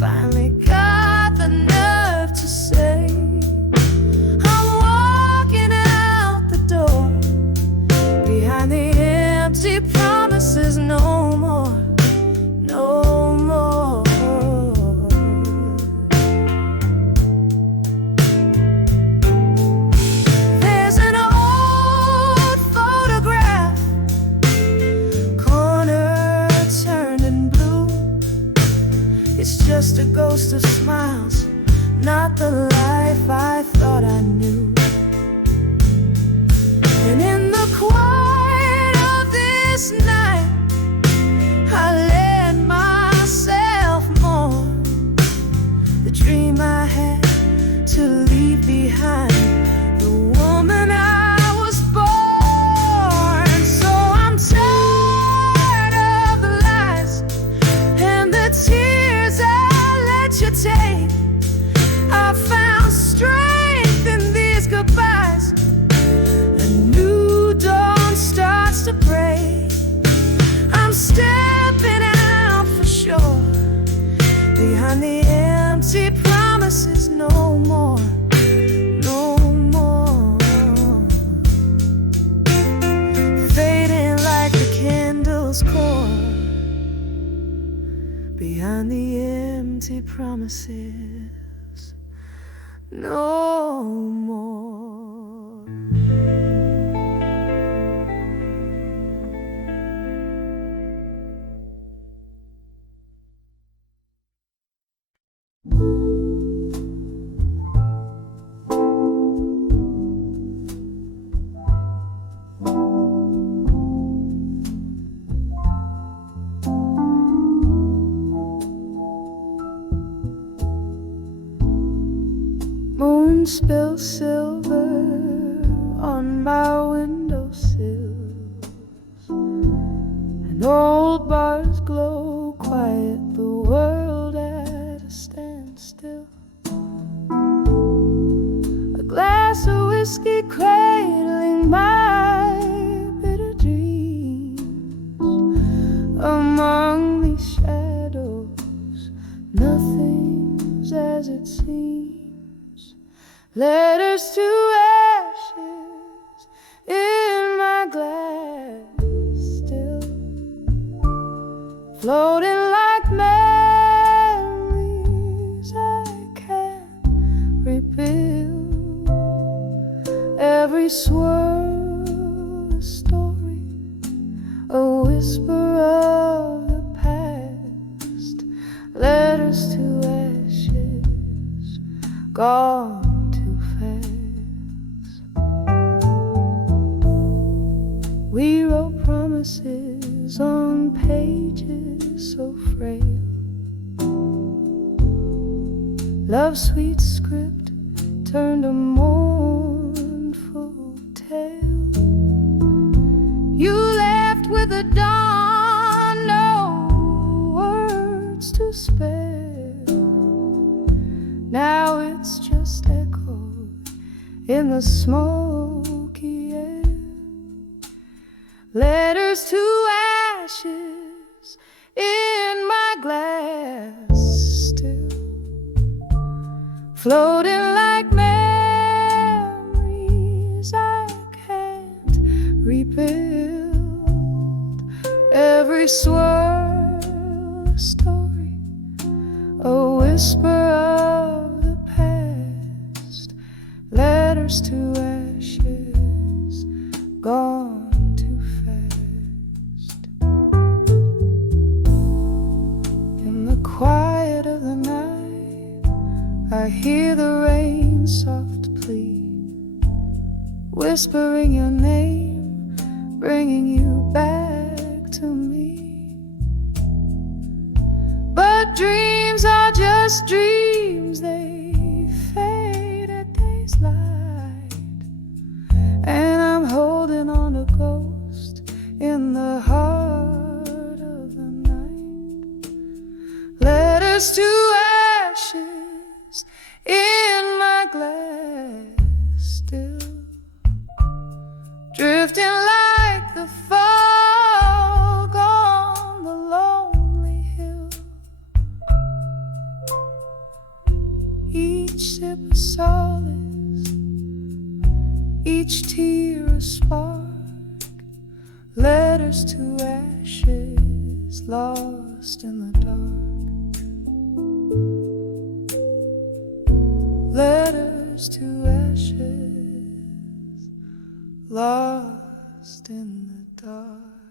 finally got the nerve to say I'm walking out the door. Behind the empty promises, no more, no more. There's an old photograph, corner turned in blue. It's just a ghost of smiles, not the life I thought I knew. And in the quiet of this night, I let myself mourn the dream I had to leave behind, the woman I was born. So I'm tired of the lies and the tears I let you take. I found strength in these goodbyes. A new dawn starts to break. I'm stepping out for sure. Behind the empty promises, no more, no more. Fading like the candle's core. Behind the empty promises, no more. Rain spills silver on my windowsills, and old bars glow quiet, the world at a standstill. A glass of whiskey cradling my bitter dreams. Among these shadows, nothing's as it seems. Letters to ashes in my glass still, floating like memories I can't rebuild. Every swirl a story, a whisper of the past. Letters to ashes, gone too fast. We wrote promises on pages so frail, love's sweet script turned a mournful tale. You left with the dawn, no words to spare. Now it's just echoed in the smoky air. Letters to ashes in my glass still, floating like memories I can't rebuild. Every swirl a story, a whisper of the past. Letters to ashes, gone too fast. In the quiet of the night, I hear the rain soft plea, whispering your name, bringing you back to me. But dreams are just dreams, they fade at day's light. And I'm holding on a ghost in the heart of the night. Letters to ashes in my glass still, drifting like the fog on the lonely hill. Each sip a solace, each tear a spark. Letters to ashes, lost in the dark. Letters to ashes, lost in the dark.